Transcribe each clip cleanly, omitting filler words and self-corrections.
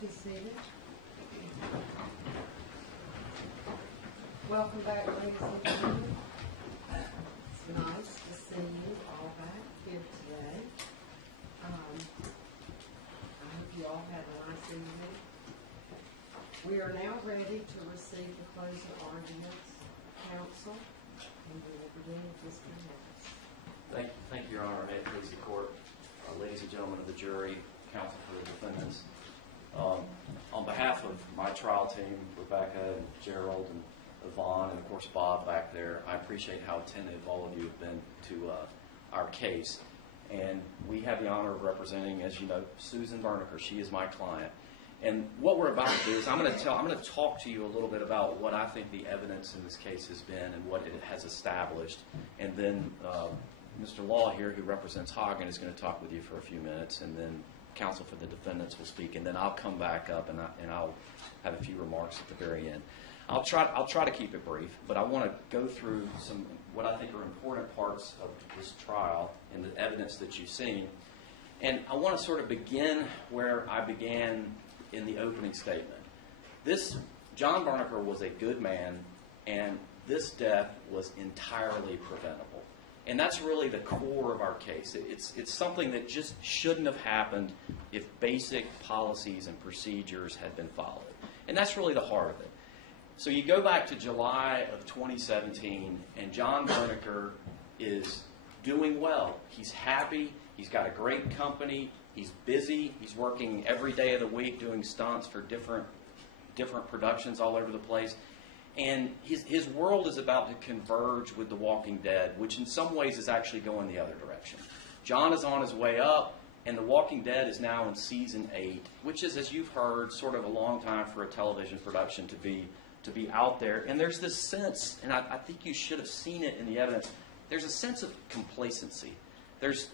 be seated. Welcome back, ladies and gentlemen. It's nice to see you all back here today. I hope you all had a nice evening. We are now ready to receive the closing arguments. Counsel, and we will begin with Mr. Harris. Thank you, Your Honor. May it please the court, ladies and gentlemen of the jury, counsel for the defendants. On behalf of my trial team, Rebecca and Gerald and Yvonne, and of course Bob back there, I appreciate how attentive all of you have been to our case. And we have the honor of representing, as you know, Susan Berniker. She is my client. And what we're about to do is I'm going to talk to you a little bit about what I think the evidence in this case has been and what it has established. And then Mr. Law here, who represents Hagen, is going to talk with you for a few minutes, and then counsel for the defendants will speak, and then I'll come back up and I'll have a few remarks at the very end. I'll try to keep it brief, but I want to go through some what I think are important parts of this trial and the evidence that you've seen. And I want to sort of begin where I began in the opening statement. John Berniker was a good man, and this death was entirely preventable. And that's really the core of our case. It's something that just shouldn't have happened if basic policies and procedures had been followed. And that's really the heart of it. So you go back to July of 2017, and John Berniker is doing well. He's happy. He's got a great company. He's busy. He's working every day of the week doing stunts for different productions all over the place. And his world is about to converge with The Walking Dead, which in some ways is actually going the other direction. John is on his way up, and The Walking Dead is now in season 8, which is, as you've heard, sort of a long time for a television production to be out there. And there's this sense, and I think you should have seen it in the evidence, there's a sense of complacency.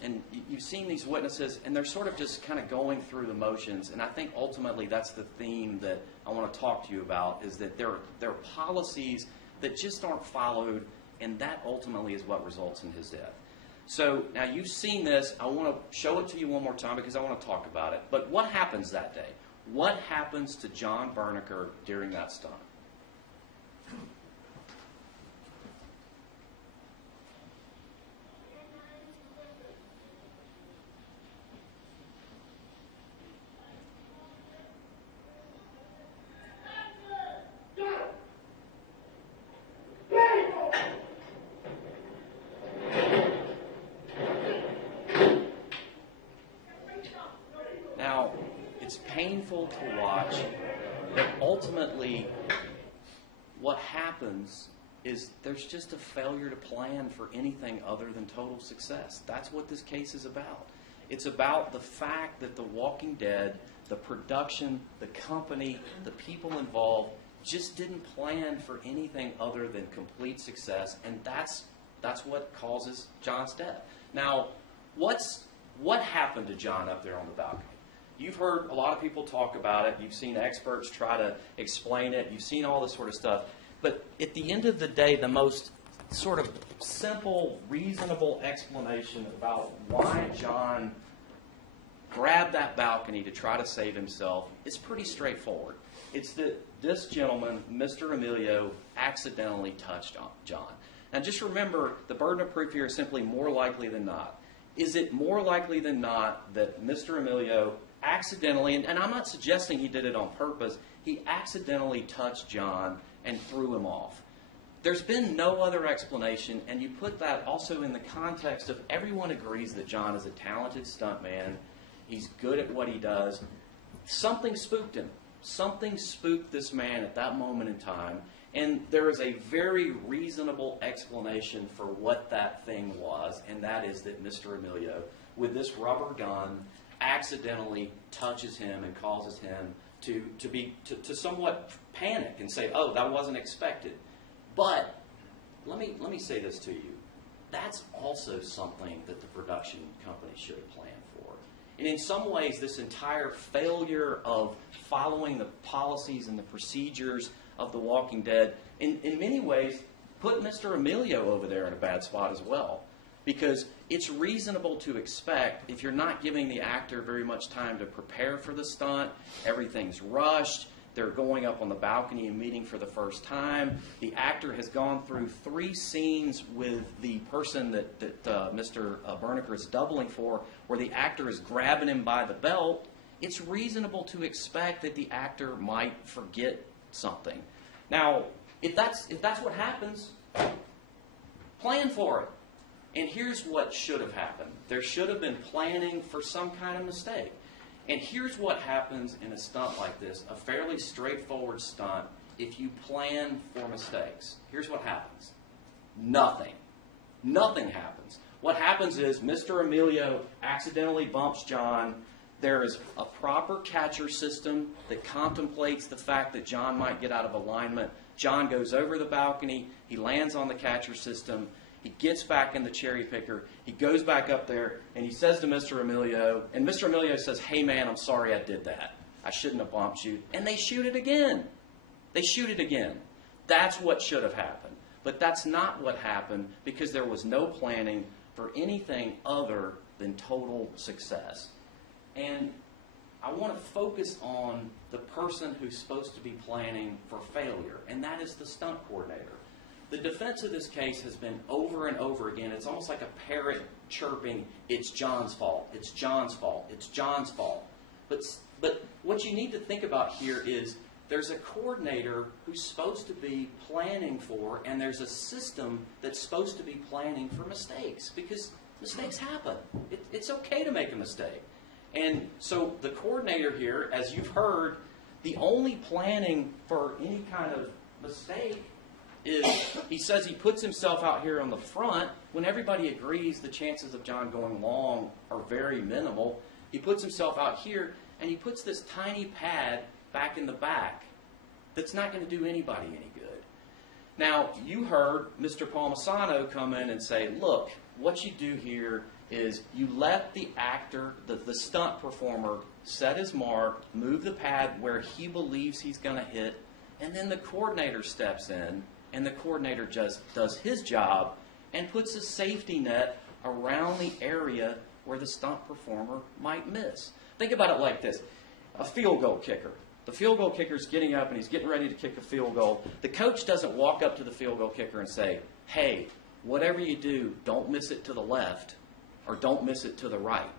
And you've seen these witnesses, and they're sort of just kind of going through the motions. And I think ultimately that's the theme that I want to talk to you about, is that there are policies that just aren't followed, and that ultimately is what results in his death. So now you've seen this. I want to show it to you one more time because I want to talk about it. But what happens that day? What happens to John Berniker during that stunt? Now, it's painful to watch, but ultimately what happens is there's just a failure to plan for anything other than total success. That's what this case is about. It's about the fact that The Walking Dead, the production, the company, the people involved just didn't plan for anything other than complete success, and that's what causes John's death. Now, what happened to John up there on the balcony? You've heard a lot of people talk about it. You've seen experts try to explain it. You've seen all this sort of stuff. But at the end of the day, the most sort of simple, reasonable explanation about why John grabbed that balcony to try to save himself is pretty straightforward. It's that this gentleman, Mr. Emilio, accidentally touched John. Now just remember, the burden of proof here is simply more likely than not. Is it more likely than not that Mr. Emilio accidentally, and I'm not suggesting he did it on purpose, he accidentally touched John and threw him off? There's been no other explanation, and you put that also in the context of everyone agrees that John is a talented stuntman. He's good at what he does. Something spooked him. Something spooked this man at that moment in time, and there is a very reasonable explanation for what that thing was, and that is that Mr. Emilio, with this rubber gun, accidentally touches him and causes him to somewhat panic and say, "Oh, that wasn't expected." But let me say this to you. That's also something that the production company should have planned for. And in some ways, this entire failure of following the policies and the procedures of The Walking Dead, in many ways, put Mr. Emilio over there in a bad spot as well. because it's reasonable to expect, if you're not giving the actor very much time to prepare for the stunt, everything's rushed, they're going up on the balcony and meeting for the first time, the actor has gone through 3 scenes with the person that Mr. Berniker is doubling for, where the actor is grabbing him by the belt, it's reasonable to expect that the actor might forget something. Now, if that's what happens, plan for it. And here's what should have happened. There should have been planning for some kind of mistake. And here's what happens in a stunt like this, a fairly straightforward stunt, if you plan for mistakes. Here's what happens. Nothing. Nothing happens. What happens is Mr. Emilio accidentally bumps John. There is a proper catcher system that contemplates the fact that John might get out of alignment. John goes over the balcony. He lands on the catcher system. He gets back in the cherry picker. He goes back up there, and he says to Mr. Emilio, and Mr. Emilio says, "Hey, man, I'm sorry I did that. I shouldn't have bumped you." And they shoot it again. They shoot it again. That's what should have happened. But that's not what happened, because there was no planning for anything other than total success. And I want to focus on the person who's supposed to be planning for failure, and that is the stunt coordinator. The defense of this case has been over and over again. It's almost like a parrot chirping, "It's John's fault, it's John's fault, it's John's fault." But what you need to think about here is there's a coordinator who's supposed to be planning for, and there's a system that's supposed to be planning for mistakes, because mistakes happen. It's okay to make a mistake. And so the coordinator here, as you've heard, the only planning for any kind of mistake is he says he puts himself out here on the front when everybody agrees the chances of John going long are very minimal. He puts himself out here, and he puts this tiny pad back in the back that's not going to do anybody any good. Now, you heard Mr. Palmisano come in and say, look, what you do here is you let the actor, the stunt performer, set his mark, move the pad where he believes he's going to hit, and then the coordinator steps in, and the coordinator just does his job and puts a safety net around the area where the stunt performer might miss. Think about it like this. A field goal kicker. The field goal kicker's getting up and he's getting ready to kick a field goal. The coach doesn't walk up to the field goal kicker and say, "Hey, whatever you do, don't miss it to the left or don't miss it to the right."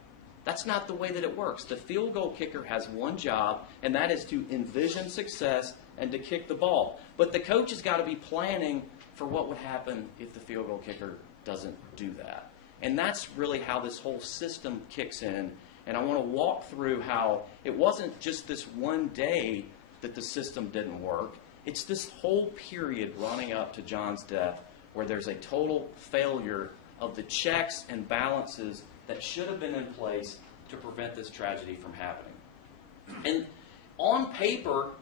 That's not the way that it works. The field goal kicker has one job, and that is to envision success and to kick the ball. But the coach has got to be planning for what would happen if the field goal kicker doesn't do that. And that's really how this whole system kicks in. And I want to walk through how it wasn't just this one day that the system didn't work. It's this whole period running up to John's death where there's a total failure of the checks and balances that should have been in place to prevent this tragedy from happening. And on paper,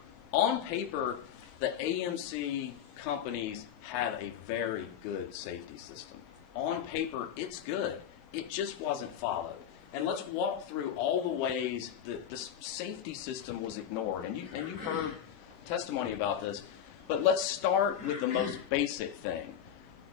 the AMC companies have a very good safety system. On paper, it's good. It just wasn't followed. And let's walk through all the ways that this safety system was ignored. And you heard testimony about this. But let's start with the most basic thing.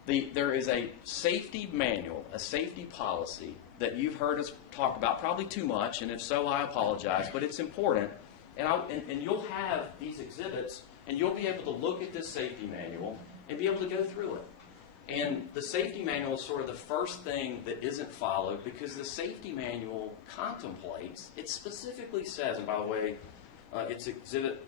There is a safety manual, a safety policy that you've heard us talk about, probably too much, and if so, I apologize, but it's important. And you'll have these exhibits, and you'll be able to look at this safety manual and be able to go through it. And the safety manual is sort of the first thing that isn't followed, because the safety manual contemplates, it specifically says, and by the way, it's exhibit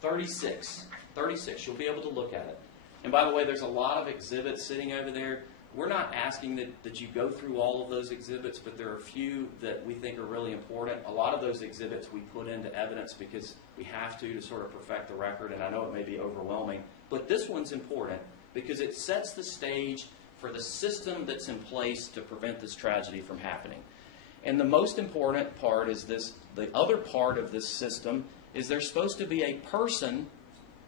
36. 36, you'll be able to look at it. And by the way, there's a lot of exhibits sitting over there. We're not asking that you go through all of those exhibits, but there are a few that we think are really important. A lot of those exhibits we put into evidence because we have to sort of perfect the record, and I know it may be overwhelming. But this one's important because it sets the stage for the system that's in place to prevent this tragedy from happening. And the most important part is this, the other part of this system is there's supposed to be a person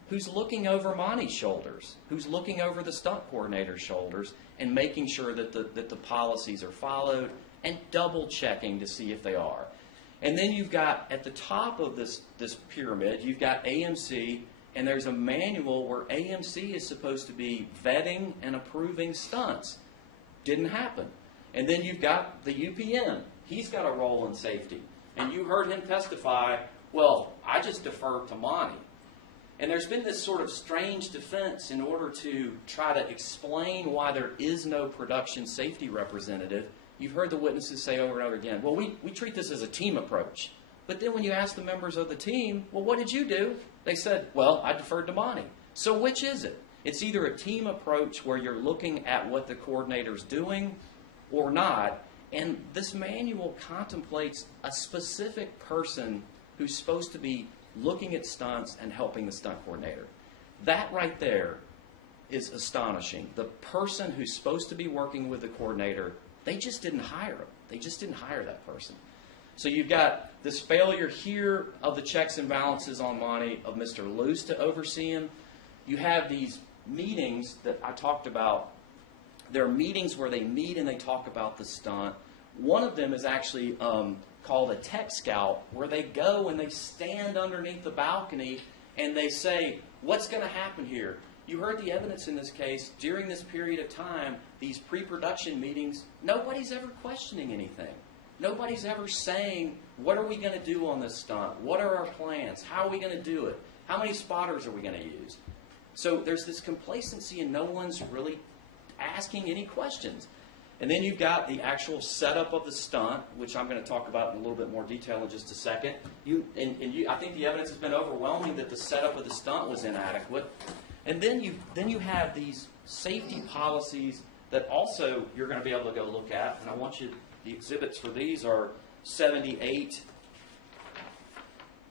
who's looking over Monty's shoulders, who's looking over the stunt coordinator's shoulders and making sure that the policies are followed and double checking to see if they are. And then you've got, at the top of this pyramid, you've got AMC and there's a manual where AMC is supposed to be vetting and approving stunts. Didn't happen. And then you've got the UPM. He's got a role in safety. And you heard him testify, well, I just deferred to Monty. And there's been this sort of strange defense in order to try to explain why there is no production safety representative. You've heard the witnesses say over and over again, well, we treat this as a team approach. But then when you ask the members of the team, well, what did you do? They said, well, I deferred to Monty. So which is it? It's either a team approach where you're looking at what the coordinator's doing or not. And this manual contemplates a specific person who's supposed to be looking at stunts and helping the stunt coordinator. That right there is astonishing. The person who's supposed to be working with the coordinator, they just didn't hire him. They just didn't hire that person. So you've got this failure here of the checks and balances on Monty, of Mr. Luce to oversee him. You have these meetings that I talked about. There are meetings where they meet and they talk about the stunt. One of them is actually called a tech scout, where they go and they stand underneath the balcony and they say, what's going to happen here? You heard the evidence in this case. During this period of time, these pre-production meetings, nobody's ever questioning anything. Nobody's ever saying, what are we going to do on this stunt? What are our plans? How are we going to do it? How many spotters are we going to use? So there's this complacency and no one's really asking any questions. And then you've got the actual setup of the stunt, which I'm going to talk about in a little bit more detail in just a second. I think the evidence has been overwhelming that the setup of the stunt was inadequate. And then you have these safety policies that also you're going to be able to go look at. And I want you, the exhibits for these are 78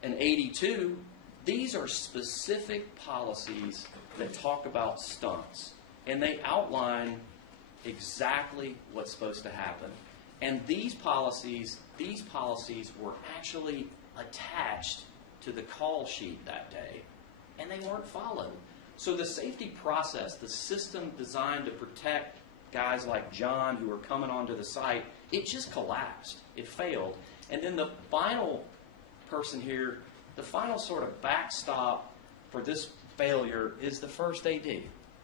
and 82. These are specific policies that talk about stunts. And they outline exactly what's supposed to happen. And these policies were actually attached to the call sheet that day, and they weren't followed. So the safety process, the system designed to protect guys like John who are coming onto the site, it just collapsed. It failed. And then the final person here, the final sort of backstop for this failure is the first AD.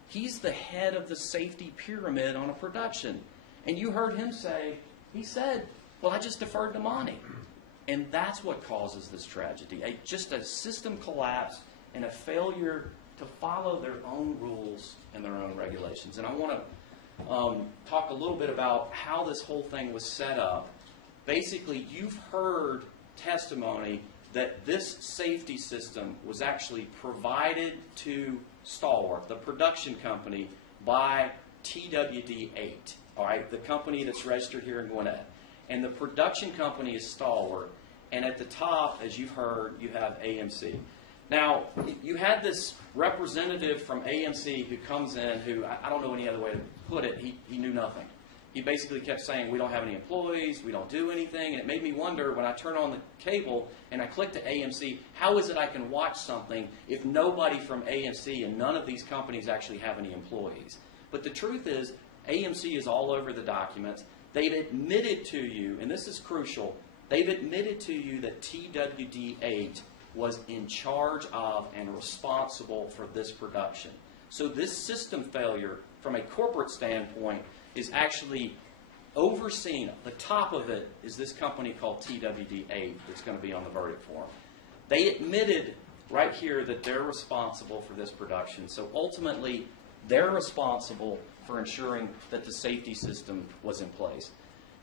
He's the head of the safety pyramid on a production. And you heard him say, he said, well, I just deferred to Monty. And that's what causes this tragedy. Just a system collapse and a failure to follow their own rules and their own regulations. And I want to talk a little bit about how this whole thing was set up. Basically, you've heard testimony that this safety system was actually provided to Stalwart, the production company, by TWD8, all right, the company that's registered here in Gwinnett. And the production company is Stalwart. And at the top, as you've heard, you have AMC. Now, you had this representative from AMC who comes in who, I don't know any other way to put it, he knew nothing. He basically kept saying, we don't have any employees, we don't do anything, and it made me wonder when I turn on the cable and I click to AMC, how is it I can watch something if nobody from AMC and none of these companies actually have any employees? But the truth is, AMC is all over the documents. They've admitted to you, and this is crucial, they've admitted to you that TWD8 was in charge of and responsible for this production. So this system failure, from a corporate standpoint, is actually overseen. The top of it is this company called TWD8 that's going to be on the verdict form. They admitted right here that they're responsible for this production. So ultimately, they're responsible for ensuring that the safety system was in place.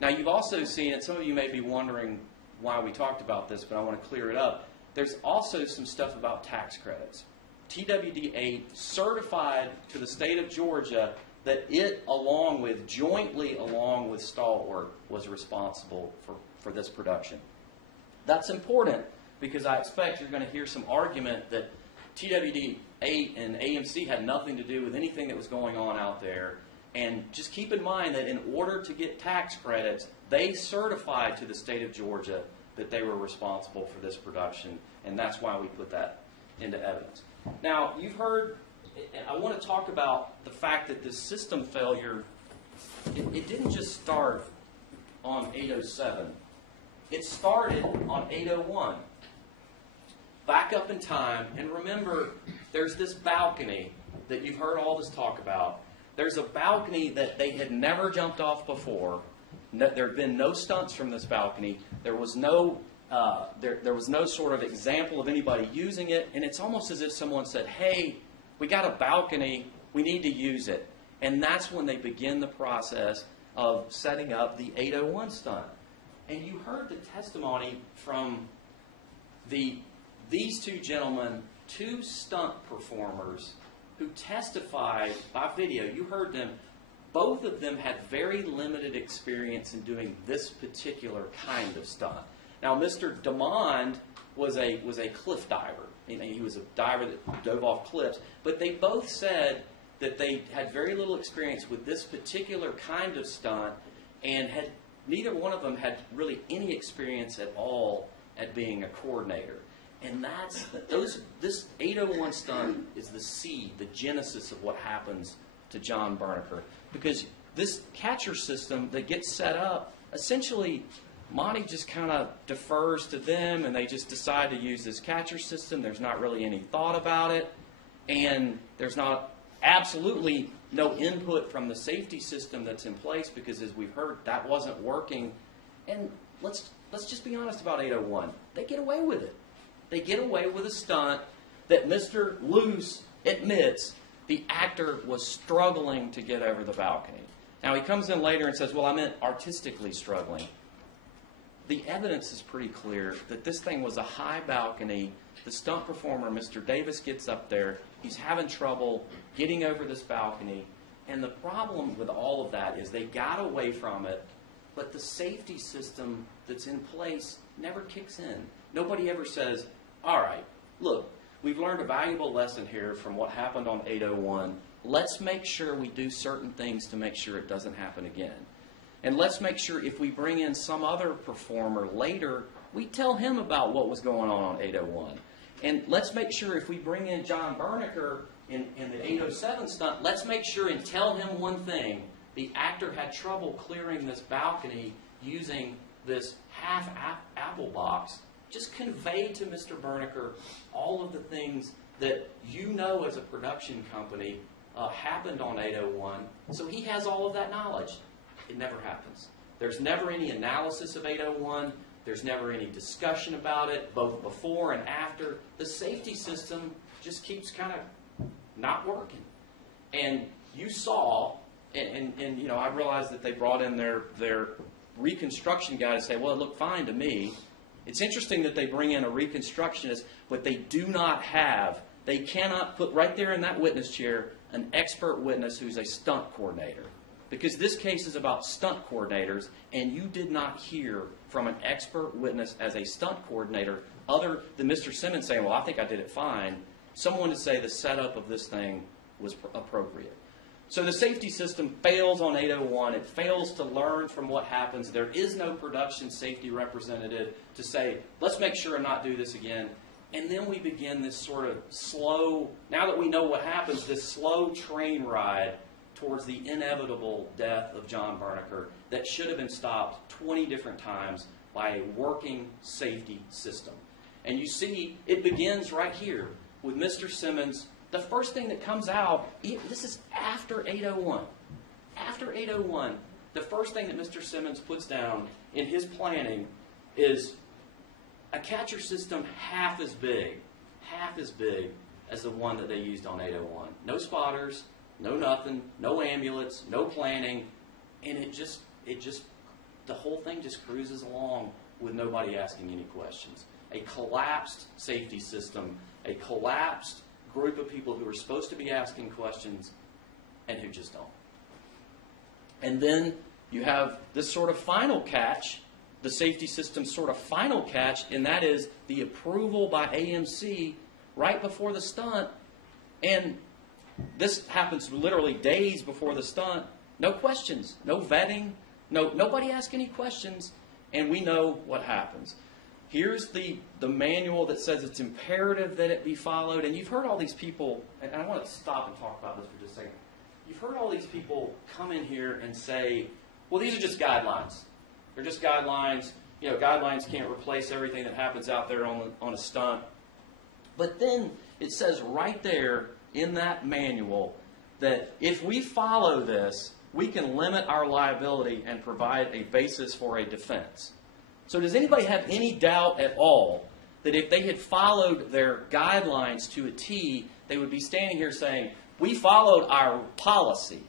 Now, you've also seen, and some of you may be wondering why we talked about this, but I want to clear it up. There's also some stuff about tax credits. TWD8 certified to the state of Georgia that it, jointly along with Stalwart, was responsible for this production. That's important because I expect you're going to hear some argument that TWD8 and AMC had nothing to do with anything that was going on out there. And just keep in mind that in order to get tax credits, they certified to the state of Georgia that they were responsible for this production, and that's why we put that into evidence. Now, you've heard, I want to talk about the fact that this system failure, it didn't just start on 807. It started on 801. back up in time, and remember, there's this balcony that you've heard all this talk about. There's a balcony that they had never jumped off before. There had been no stunts from this balcony. There was no there was no sort of example of anybody using it, and it's almost as if someone said, hey, we got a balcony, we need to use it. And that's when they begin the process of setting up the 801 stunt. And you heard the testimony from these two gentlemen, two stunt performers who testified by video. You heard them. Both of them had very limited experience in doing this particular kind of stunt. Now, Mr. DeMond was a cliff diver. He was a diver that dove off cliffs. But they both said that they had very little experience with this particular kind of stunt, and neither one of them had really any experience at all at being a coordinator. And this 801 stunt is the seed, the genesis of what happens to John Berniker. Because this catcher system that gets set up, essentially, Monty just kind of defers to them, and they just decide to use this catcher system. There's not really any thought about it, and there's absolutely no input from the safety system that's in place, because as we've heard, that wasn't working. And let's just be honest about 801. They get away with it. They get away with a stunt that Mr. Luce admits the actor was struggling to get over the balcony. Now, he comes in later and says, well, I meant artistically struggling. The evidence is pretty clear that this thing was a high balcony. The stunt performer, Mr. Davis, gets up there. He's having trouble getting over this balcony. And the problem with all of that is they got away from it, but the safety system that's in place never kicks in. Nobody ever says, all right, look, we've learned a valuable lesson here from what happened on 801. Let's make sure we do certain things to make sure it doesn't happen again. And let's make sure if we bring in some other performer later, we tell him about what was going on 801. And let's make sure if we bring in John Berniker in the 807 stunt, let's make sure and tell him one thing. The actor had trouble clearing this balcony using this half apple box. Just convey to Mr. Berniker all of the things that you know as a production company happened on 801. So he has all of that knowledge. It never happens. There's never any analysis of 801. There's never any discussion about it, both before and after. The safety system just keeps kind of not working. And you saw, and you know, I realized that they brought in their reconstruction guy to say, well, it looked fine to me. It's interesting that they bring in a reconstructionist, but they do not have, they cannot put right there in that witness chair an expert witness who's a stunt coordinator. Because this case is about stunt coordinators, and you did not hear from an expert witness as a stunt coordinator other than Mr. Simmons saying, well, I think I did it fine. Someone to say the setup of this thing was appropriate. So the safety system fails on 801. It fails to learn from what happens. There is no production safety representative to say, let's make sure and not do this again. And then we begin this sort of slow, now that we know what happens, this slow train ride towards the inevitable death of John Berniker that should have been stopped 20 different times by a working safety system. And you see, it begins right here with Mr. Simmons. The first thing that comes out, this is after 801. After 801, the first thing that Mr. Simmons puts down in his planning is a catcher system half as big as the one that they used on 801. No spotters, no nothing, no ambulance, no planning, and the whole thing just cruises along with nobody asking any questions. A collapsed safety system, a collapsed group of people who are supposed to be asking questions and who just don't. And then you have this sort of final catch, the safety system's sort of final catch, and that is the approval by AMC right before the stunt. And this happens literally days before the stunt. No questions, no vetting, nobody asks any questions, and we know what happens. Here's the manual that says it's imperative that it be followed. And you've heard all these people, and I want to stop and talk about this for just a second. You've heard all these people come in here and say, well, these are just guidelines. They're just guidelines. You know, guidelines can't replace everything that happens out there on a stunt. But then it says right there in that manual that if we follow this, we can limit our liability and provide a basis for a defense. So does anybody have any doubt at all that if they had followed their guidelines to a T, they would be standing here saying, we followed our policy?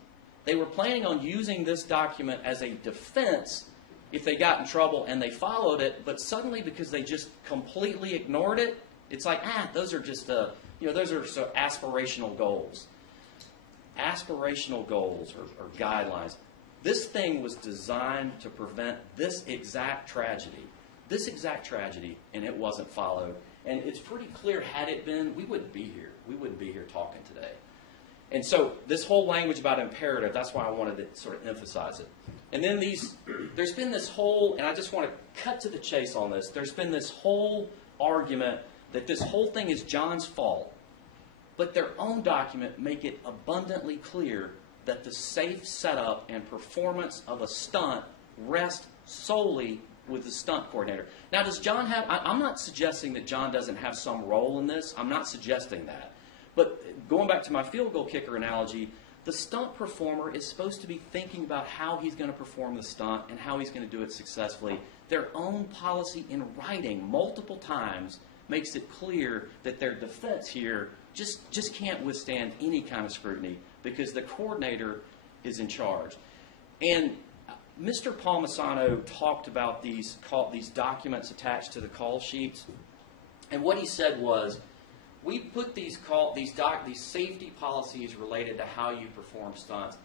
They were planning on using this document as a defense if they got in trouble and they followed it, but suddenly because they just completely ignored it, it's like, those are just, those are so aspirational goals. Aspirational goals or guidelines. This thing was designed to prevent this exact tragedy, and it wasn't followed. And it's pretty clear, had it been, we wouldn't be here. We wouldn't be here talking today. And so this whole language about imperative, that's why I wanted to sort of emphasize it. And then there's been this whole, and I just want to cut to the chase on this, there's been this whole argument that this whole thing is John's fault. But their own document make it abundantly clear that the safe setup and performance of a stunt rest solely with the stunt coordinator. Now, does John have, I'm not suggesting that John doesn't have some role in this. I'm not suggesting that. But going back to my field goal kicker analogy, the stunt performer is supposed to be thinking about how he's going to perform the stunt and how he's going to do it successfully. Their own policy in writing multiple times makes it clear that their defense here just can't withstand any kind of scrutiny because the coordinator is in charge. And Mr. Palmisano talked about these documents attached to the call sheets, and what he said was, we put these safety policies related to how you perform stunts,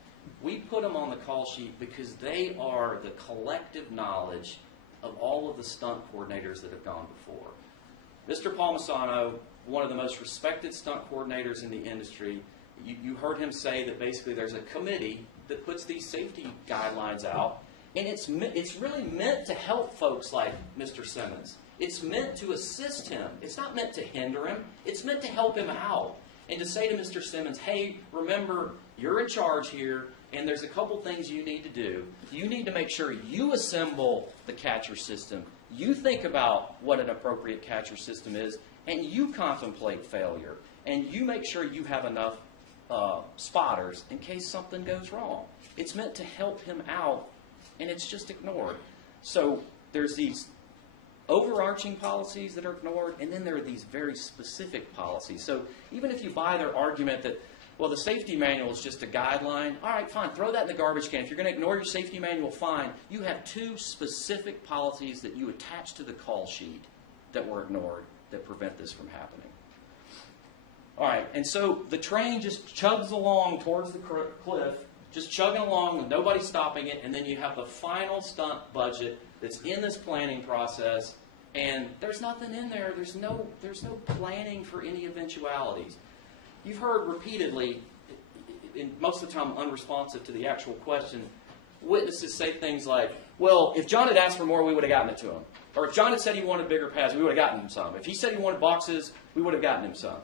we put them on the call sheet because they are the collective knowledge of all of the stunt coordinators that have gone before. Mr. Palmisano, one of the most respected stunt coordinators in the industry, you heard him say that basically there's a committee that puts these safety guidelines out, and it's really meant to help folks like Mr. Simmons. It's meant to assist him. It's not meant to hinder him. It's meant to help him out and to say to Mr. Simmons, hey, remember, you're in charge here, and there's a couple things you need to do. You need to make sure you assemble the catcher system. You think about what an appropriate catcher system is, and you contemplate failure. And you make sure you have enough spotters in case something goes wrong. It's meant to help him out, and it's just ignored. So there's these overarching policies that are ignored, and then there are these very specific policies. So even if you buy their argument that, well, the safety manual is just a guideline, all right, fine, throw that in the garbage can. If you're going to ignore your safety manual, fine. You have two specific policies that you attach to the call sheet that were ignored that prevent this from happening. All right, and so the train just chugs along towards the cliff, just chugging along with nobody stopping it, and then you have the final stunt budget that's in this planning process, and there's nothing in there. There's no planning for any eventualities. You've heard repeatedly, and most of the time unresponsive to the actual question, witnesses say things like, well, if John had asked for more, we would have gotten it to him. Or if John had said he wanted bigger pads, we would have gotten him some. If he said he wanted boxes, we would have gotten him some.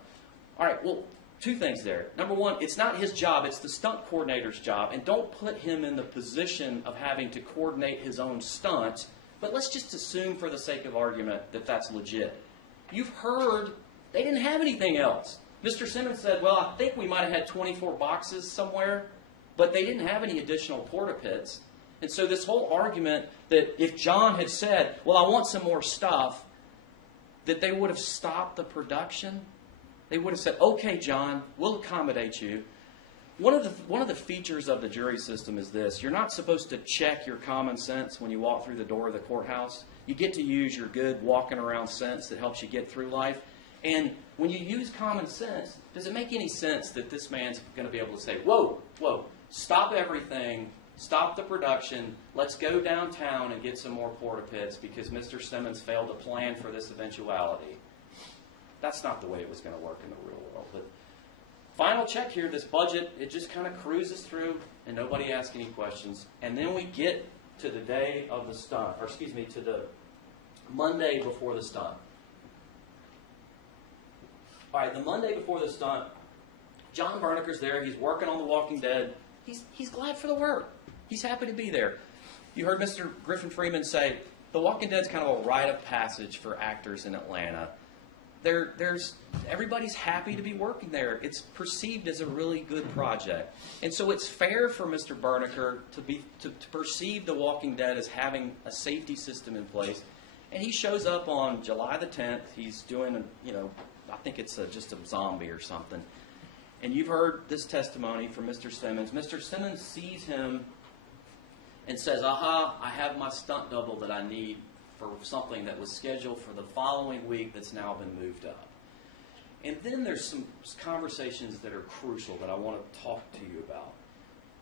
All right, well, two things there. Number one, it's not his job, it's the stunt coordinator's job, and don't put him in the position of having to coordinate his own stunts, but let's just assume for the sake of argument that that's legit. You've heard they didn't have anything else. Mr. Simmons said, well, I think we might have had 24 boxes somewhere, but they didn't have any additional porta pits. And so this whole argument that if John had said, well, I want some more stuff, that they would have stopped the production. They would have said, okay, John, we'll accommodate you. One of the features of the jury system is this. You're not supposed to check your common sense when you walk through the door of the courthouse. You get to use your good walking around sense that helps you get through life. And when you use common sense, does it make any sense that this man's going to be able to say, whoa, stop everything, stop the production, let's go downtown and get some more porta pits because Mr. Simmons failed to plan for this eventuality? That's not the way it was going to work in the real world. But final check here, this budget, it just kind of cruises through and nobody asks any questions. And then we get to the day of the stunt, to the Monday before the stunt. All right, the Monday before the stunt, John Berniker's there. He's working on The Walking Dead. He's glad for the work. He's happy to be there. You heard Mr. Griffin Freeman say, The Walking Dead's kind of a rite of passage for actors in Atlanta. everybody's happy to be working there. It's perceived as a really good project. And so it's fair for Mr. Berniker to perceive The Walking Dead as having a safety system in place. And he shows up on July the 10th. He's doing, I think it's just a zombie or something. And you've heard this testimony from Mr. Simmons. Mr. Simmons sees him and says, aha, I have my stunt double that I need for something that was scheduled for the following week that's now been moved up. And then there's some conversations that are crucial that I want to talk to you about.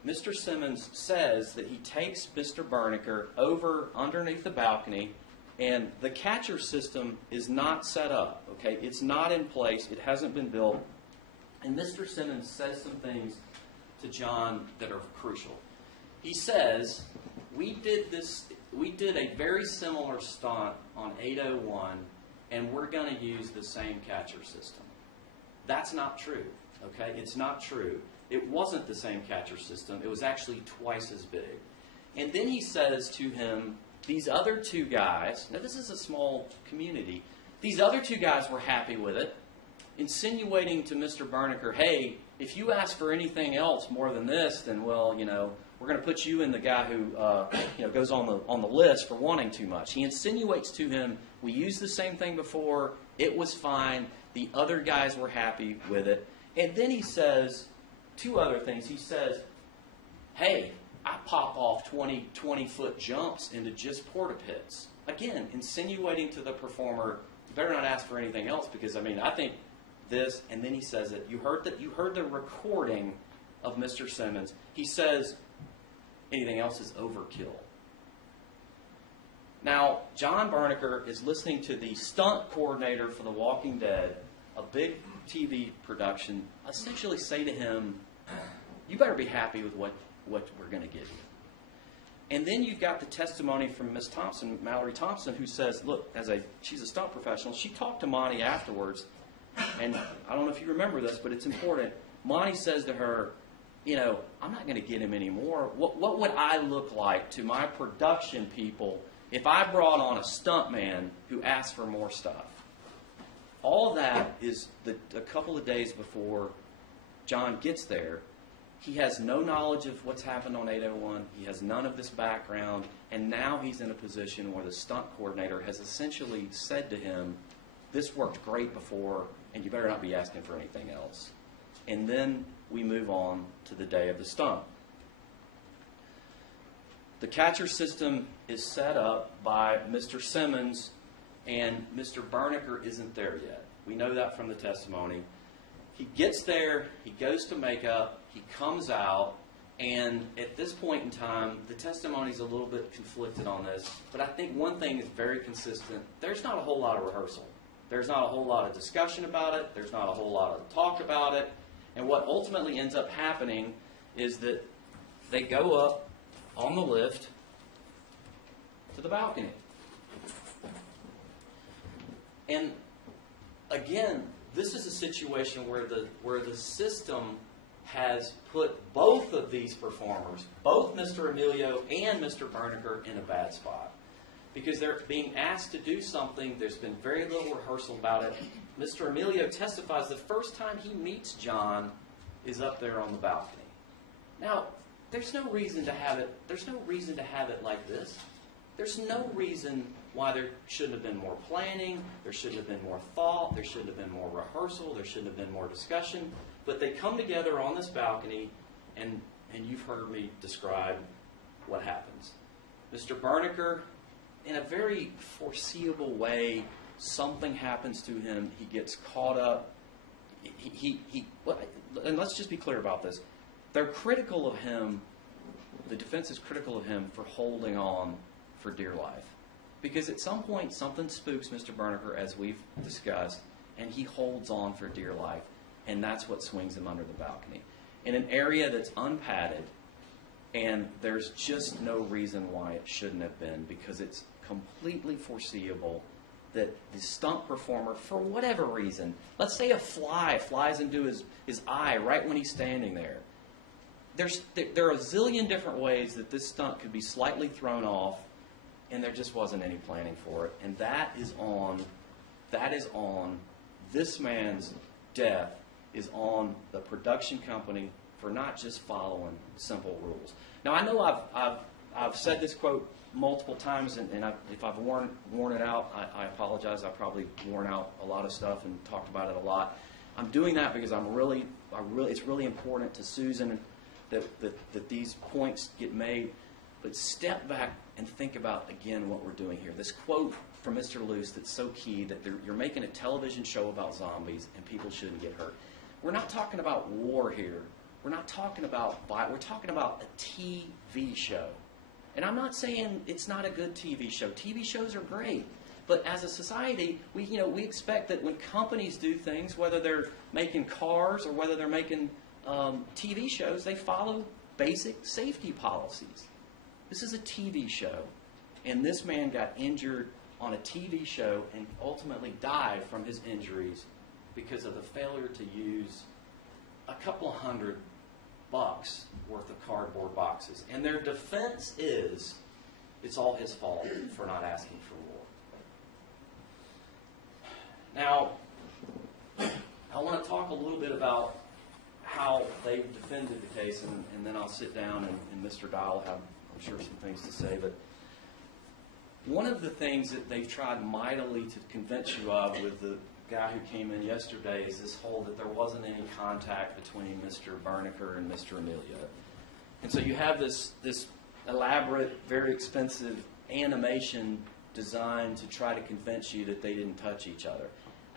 Mr. Simmons says that he takes Mr. Berniker over underneath the balcony, and the catcher system is not set up, okay? It's not in place. It hasn't been built. And Mr. Simmons says some things to John that are crucial. He says, we did a very similar stunt on 801, and we're going to use the same catcher system. That's not true, okay? It's not true. It wasn't the same catcher system. It was actually twice as big. And then he says to him, these other two guys, now this is a small community, these other two guys were happy with it, insinuating to Mr. Berniker, hey, if you ask for anything else more than this, then, well, we're going to put you in the guy who goes on the list for wanting too much. He insinuates to him, we used the same thing before, it was fine, the other guys were happy with it. And then he says two other things. He says, hey, I pop off 20-foot jumps into just porta pits. Again, insinuating to the performer, you better not ask for anything else because, I think this, and then he says it. You heard the recording of Mr. Simmons. He says, anything else is overkill. Now, John Berniker is listening to the stunt coordinator for The Walking Dead, a big TV production, essentially say to him, you better be happy with what we're going to give you. And then you've got the testimony from Miss Thompson, Mallory Thompson, who says, look, she's a stunt professional. She talked to Monty afterwards, and I don't know if you remember this, but it's important. Monty says to her, I'm not going to get him anymore. What would I look like to my production people if I brought on a stuntman who asked for more stuff? All of that is a couple of days before John gets there. He has no knowledge of what's happened on 801. He has none of this background. And now he's in a position where the stunt coordinator has essentially said to him, this worked great before, and you better not be asking for anything else. And then we move on to the day of the stunt. The catcher system is set up by Mr. Simmons, and Mr. Berniker isn't there yet. We know that from the testimony. He gets there, he goes to makeup, he comes out, and at this point in time, the testimony is a little bit conflicted on this, but I think one thing is very consistent. There's not a whole lot of rehearsal. There's not a whole lot of discussion about it. There's not a whole lot of talk about it. And what ultimately ends up happening is that they go up on the lift to the balcony. And again, this is a situation where the system has put both of these performers, both Mr. Emilio and Mr. Berniker, in a bad spot. Because they're being asked to do something, there's been very little rehearsal about it. Mr. Emilio testifies the first time he meets John is up there on the balcony. Now, there's no reason to have it like this. There's no reason why there shouldn't have been more planning, there shouldn't have been more thought, there shouldn't have been more rehearsal, there shouldn't have been more discussion. But they come together on this balcony, and you've heard me describe what happens. Mr. Berniker, in a very foreseeable way, something happens to him. He gets caught up. And let's just be clear about this. They're critical of him. The defense is critical of him for holding on for dear life. Because at some point, something spooks Mr. Berniker, as we've discussed, and he holds on for dear life. And that's what swings him under the balcony. In an area that's unpadded, and there's just no reason why it shouldn't have been, because it's completely foreseeable that the stunt performer, for whatever reason, let's say a fly flies into his eye right when he's standing there. There are a zillion different ways that this stunt could be slightly thrown off, and there just wasn't any planning for it. And that is on this man's death is on the production company for not just following simple rules. Now, I know I've said this quote multiple times, and if I've worn it out, I apologize. I've probably worn out a lot of stuff and talked about it a lot. I'm doing that because it's really important to Susan that these points get made. But step back and think about, again, what we're doing here. This quote from Mr. Luce that's so key, that you're making a television show about zombies and people shouldn't get hurt. We're not talking about war here. We're not talking about, we're talking about a TV show. And I'm not saying it's not a good TV show. TV shows are great. But as a society, we expect that when companies do things, whether they're making cars or whether they're making TV shows, they follow basic safety policies. This is a TV show, and this man got injured on a TV show and ultimately died from his injuries because of the failure to use a couple $100 worth of cardboard boxes. And their defense is, it's all his fault for not asking for more. Now, I want to talk a little bit about how they defended the case, and then I'll sit down and Mr. Dial will have, I'm sure, some things to say. But one of the things that they've tried mightily to convince you of with the guy who came in yesterday is this whole that there wasn't any contact between Mr. Berniker and Mr. Amelia. And so you have this elaborate, very expensive animation designed to try to convince you that they didn't touch each other.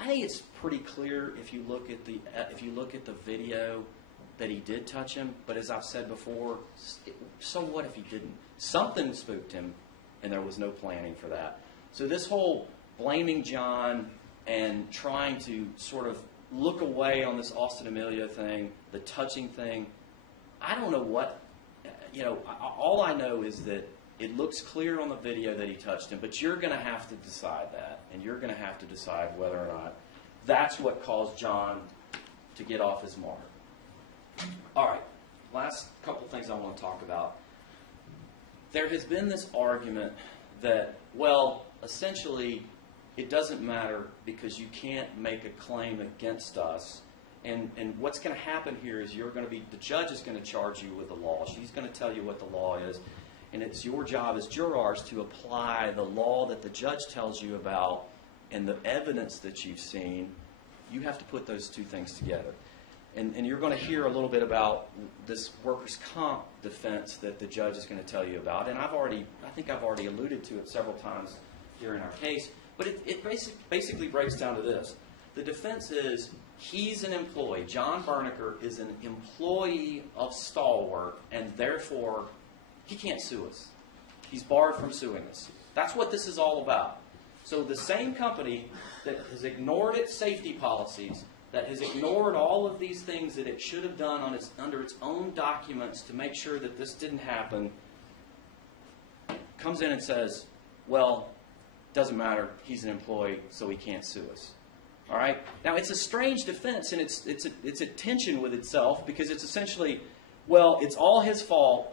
I think it's pretty clear if you look at the video that he did touch him. But as I've said before, so what if he didn't? Something spooked him, and there was no planning for that. So this whole blaming John and trying to sort of look away on this Austin Amelia thing, the touching thing, I don't know what, all I know is that it looks clear on the video that he touched him, but you're going to have to decide that, and you're going to have to decide whether or not that's what caused John to get off his mark. All right, last couple things I want to talk about. There has been this argument that, well, essentially, it doesn't matter because you can't make a claim against us. And what's going to happen here is the judge is going to charge you with the law. She's going to tell you what the law is. And it's your job as jurors to apply the law that the judge tells you about and the evidence that you've seen. You have to put those two things together. And you're going to hear a little bit about this workers' comp defense that the judge is going to tell you about. And I think I've already alluded to it several times during our case. But it basically breaks down to this. The defense is he's an employee. John Berniker is an employee of Stalwart, and therefore he can't sue us. He's barred from suing us. That's what this is all about. So the same company that has ignored its safety policies, that has ignored all of these things that it should have done under its own documents to make sure that this didn't happen, comes in and says, well, doesn't matter, he's an employee, so he can't sue us. All right? Now, it's a strange defense, and it's a tension with itself, because it's essentially, well, it's all his fault.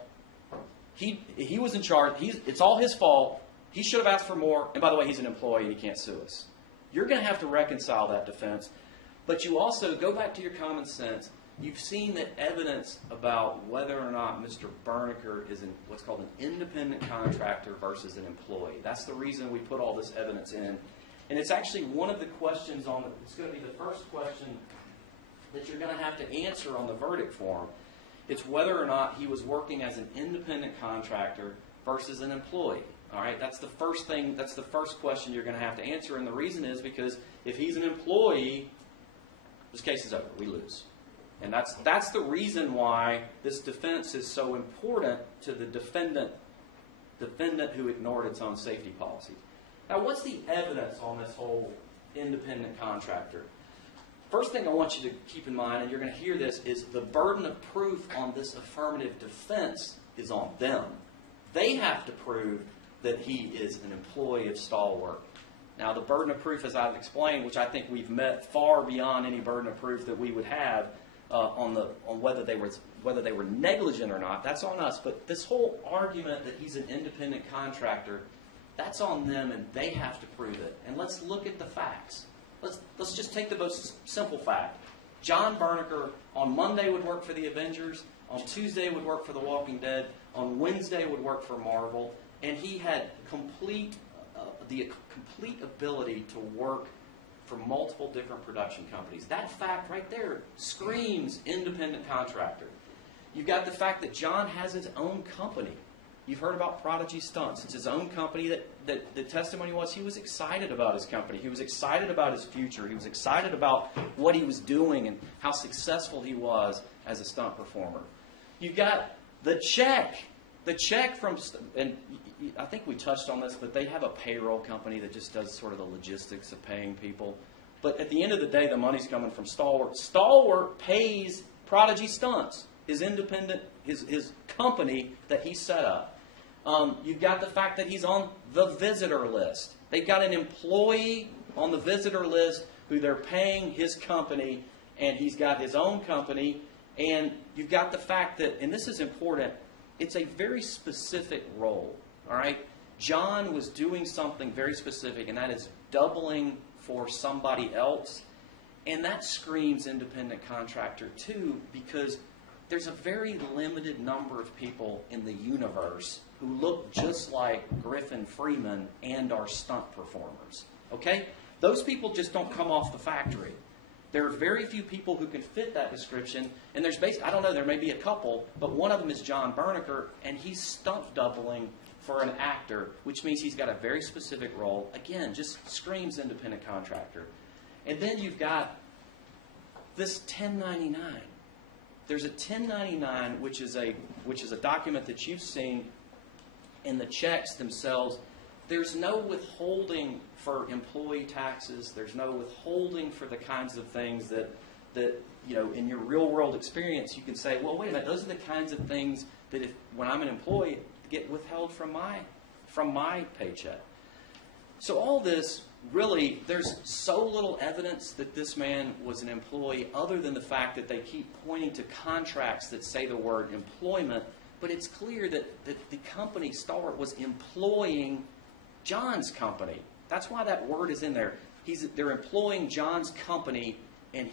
He was in charge. It's all his fault. He should have asked for more. And by the way, he's an employee, and he can't sue us. You're going to have to reconcile that defense. But you also, go back to your common sense. You've seen the evidence about whether or not Mr. Berniker is what's called an independent contractor versus an employee. That's the reason we put all this evidence in. And it's actually one of the questions it's going to be the first question that you're going to have to answer on the verdict form. It's whether or not he was working as an independent contractor versus an employee. All right, that's the first thing. That's the first question you're going to have to answer. And the reason is because if he's an employee, this case is over. We lose. And that's the reason why this defense is so important to the defendant who ignored its own safety policy. Now, what's the evidence on this whole independent contractor? First thing I want you to keep in mind, and you're going to hear this, is the burden of proof on this affirmative defense is on them. They have to prove that he is an employee of Stalwart. Now, the burden of proof, as I've explained, which I think we've met far beyond any burden of proof that we would have on whether they were negligent or not, that's on us. But this whole argument that he's an independent contractor, that's on them, and they have to prove it. And let's look at the facts. let's just take the most simple fact. John Berniker on Monday would work for the Avengers, on Tuesday would work for The Walking Dead, on Wednesday would work for Marvel, and he had the complete ability to work for multiple different production companies. That fact right there screams independent contractor. You've got the fact that John has his own company. You've heard about Prodigy Stunts. It's his own company that the testimony was he was excited about his company. He was excited about his future. He was excited about what he was doing and how successful he was as a stunt performer. You've got the check. The check from, and I think we touched on this, but they have a payroll company that just does sort of the logistics of paying people. But at the end of the day, the money's coming from Stalwart. Stalwart pays Prodigy Stunts, his independent, his company that he set up. You've got the fact that he's on the visitor list. They've got an employee on the visitor list who they're paying his company, and he's got his own company. And you've got the fact that, and this is important, it's a very specific role. All right? John was doing something very specific, and that is doubling for somebody else. And that screams independent contractor too, because there's a very limited number of people in the universe who look just like Griffin Freeman and are stunt performers. Okay? Those people just don't come off the factory. There are very few people who can fit that description, and there's basically, I don't know, there may be a couple, but one of them is John Berniker, and he's stunt doubling for an actor, which means he's got a very specific role. Again, just screams independent contractor. And then you've got this 1099. There's a 1099, which is a document that you've seen in the checks themselves. There's no withholding for employee taxes. There's no withholding for the kinds of things that you know, in your real world experience, you can say, well, wait a minute, those are the kinds of things that when I'm an employee, get withheld from my paycheck. So all this, really, there's so little evidence that this man was an employee other than the fact that they keep pointing to contracts that say the word employment, but it's clear that the company, Stalwart, was employing John's company. That's why that word is in there. They're employing John's company, and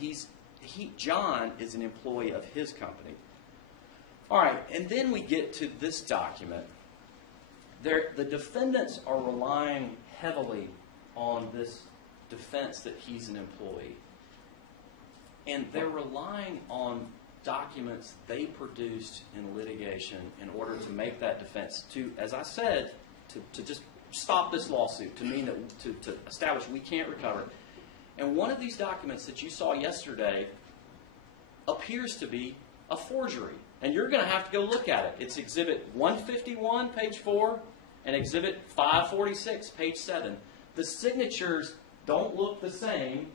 John is an employee of his company. All right, and then we get to this document. The defendants are relying heavily on this defense that he's an employee. And they're relying on documents they produced in litigation in order to make that defense, to, as I said, to just stop this lawsuit, to mean that to establish we can't recover. And one of these documents that you saw yesterday appears to be a forgery. And you're going to have to go look at it. It's Exhibit 151, page 4, and Exhibit 546, page 7. The signatures don't look the same.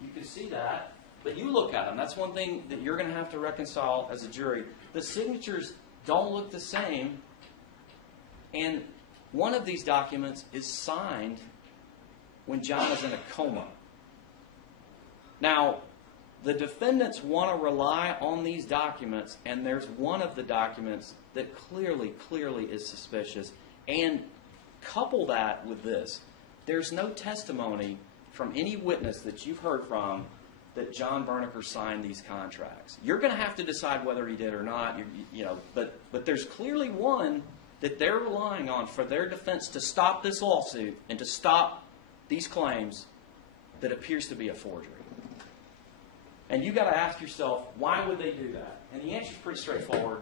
You can see that. But you look at them. That's one thing that you're going to have to reconcile as a jury. The signatures don't look the same. And one of these documents is signed when John is in a coma. Now, the defendants want to rely on these documents, and there's one of the documents that clearly is suspicious. And couple that with this. There's no testimony from any witness that you've heard from that John Berniker signed these contracts. You're going to have to decide whether he did or not. But there's clearly one that they're relying on for their defense to stop this lawsuit and to stop these claims that appears to be a forgery. And you've got to ask yourself, why would they do that? And the answer is pretty straightforward.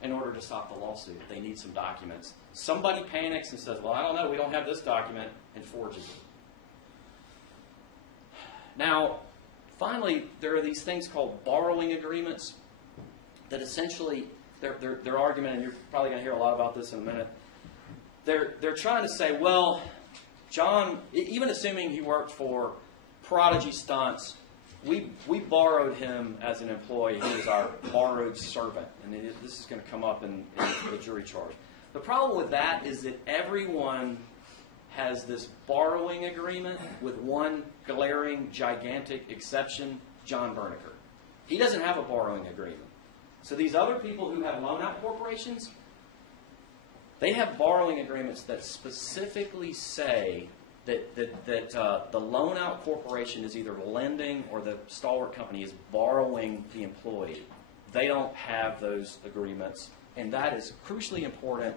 In order to stop the lawsuit, they need some documents. Somebody panics and says, well, I don't know, we don't have this document, and forges it. Now, finally, there are these things called borrowing agreements that essentially, their argument, and you're probably going to hear a lot about this in a minute, they're trying to say, well, John, even assuming he worked for Prodigy Stunts, we borrowed him as an employee. He was our borrowed servant. And this is going to come up in the jury charge. The problem with that is that everyone has this borrowing agreement with one glaring, gigantic exception, John Berniker. He doesn't have a borrowing agreement. So these other people who have loan-out corporations, they have borrowing agreements that specifically say that the loan out corporation is either lending or the stalwart company is borrowing the employee. They don't have those agreements, and that is crucially important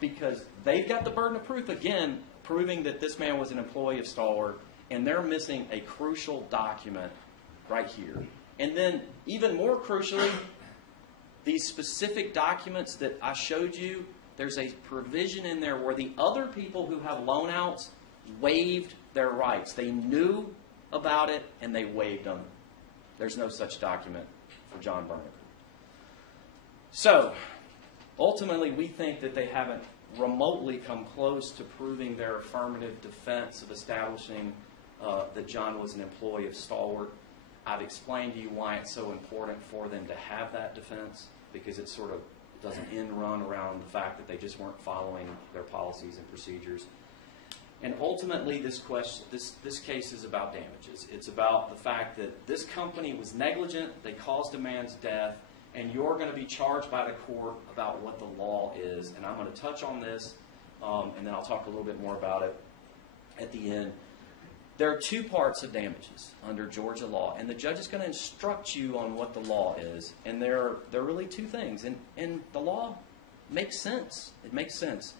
because they've got the burden of proof, again, proving that this man was an employee of Stalwart, and they're missing a crucial document right here. And then, even more crucially, these specific documents that I showed you, there's a provision in there where the other people who have loan outs waived their rights. They knew about it, and they waived them. There's no such document for John Bernick. So, ultimately, we think that they haven't remotely come close to proving their affirmative defense of establishing that John was an employee of Stalwart. I've explained to you why it's so important for them to have that defense, because it sort of does an end run around the fact that they just weren't following their policies and procedures. And ultimately, this case is about damages. It's about the fact that this company was negligent, they caused a man's death, and you're going to be charged by the court about what the law is. And I'm going to touch on this, and then I'll talk a little bit more about it at the end. There are two parts of damages under Georgia law, and the judge is going to instruct you on what the law is. And there are really two things, and the law makes sense. It makes sense.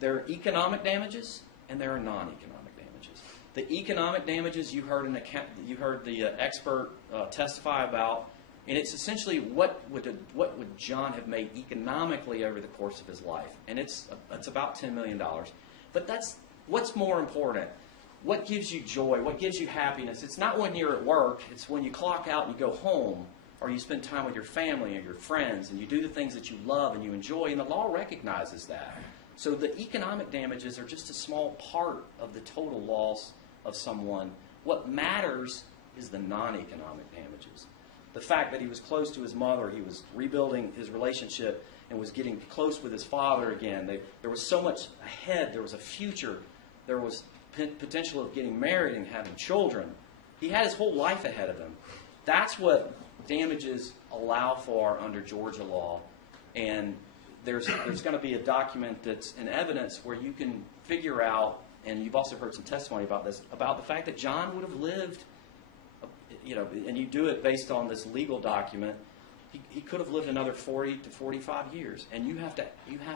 There are economic damages, and there are non-economic damages. The economic damages you heard the expert testify about. And it's essentially what would John have made economically over the course of his life, and it's about $10 million. But that's what's more important. What gives you joy? What gives you happiness? It's not when you're at work. It's when you clock out and you go home, or you spend time with your family or your friends, and you do the things that you love and you enjoy. And the law recognizes that. So the economic damages are just a small part of the total loss of someone. What matters is the non-economic damages. The fact that he was close to his mother, he was rebuilding his relationship and was getting close with his father again. There was so much ahead. There was a future. There was potential of getting married and having children. He had his whole life ahead of him. That's what damages allow for under Georgia law. And there's going to be a document that's in evidence where you can figure out, and you've also heard some testimony about this, about the fact that John would have lived, and you do it based on this legal document, he could have lived another 40 to 45 years. And you have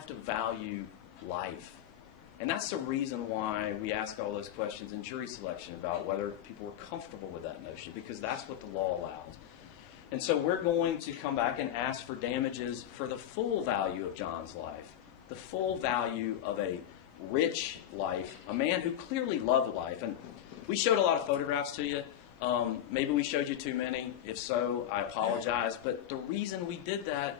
to value life. And that's the reason why we ask all those questions in jury selection about whether people were comfortable with that notion, because that's what the law allows. And so we're going to come back and ask for damages for the full value of John's life, the full value of a rich life, a man who clearly loved life. And we showed a lot of photographs to you. Maybe we showed you too many. If so, I apologize. But the reason we did that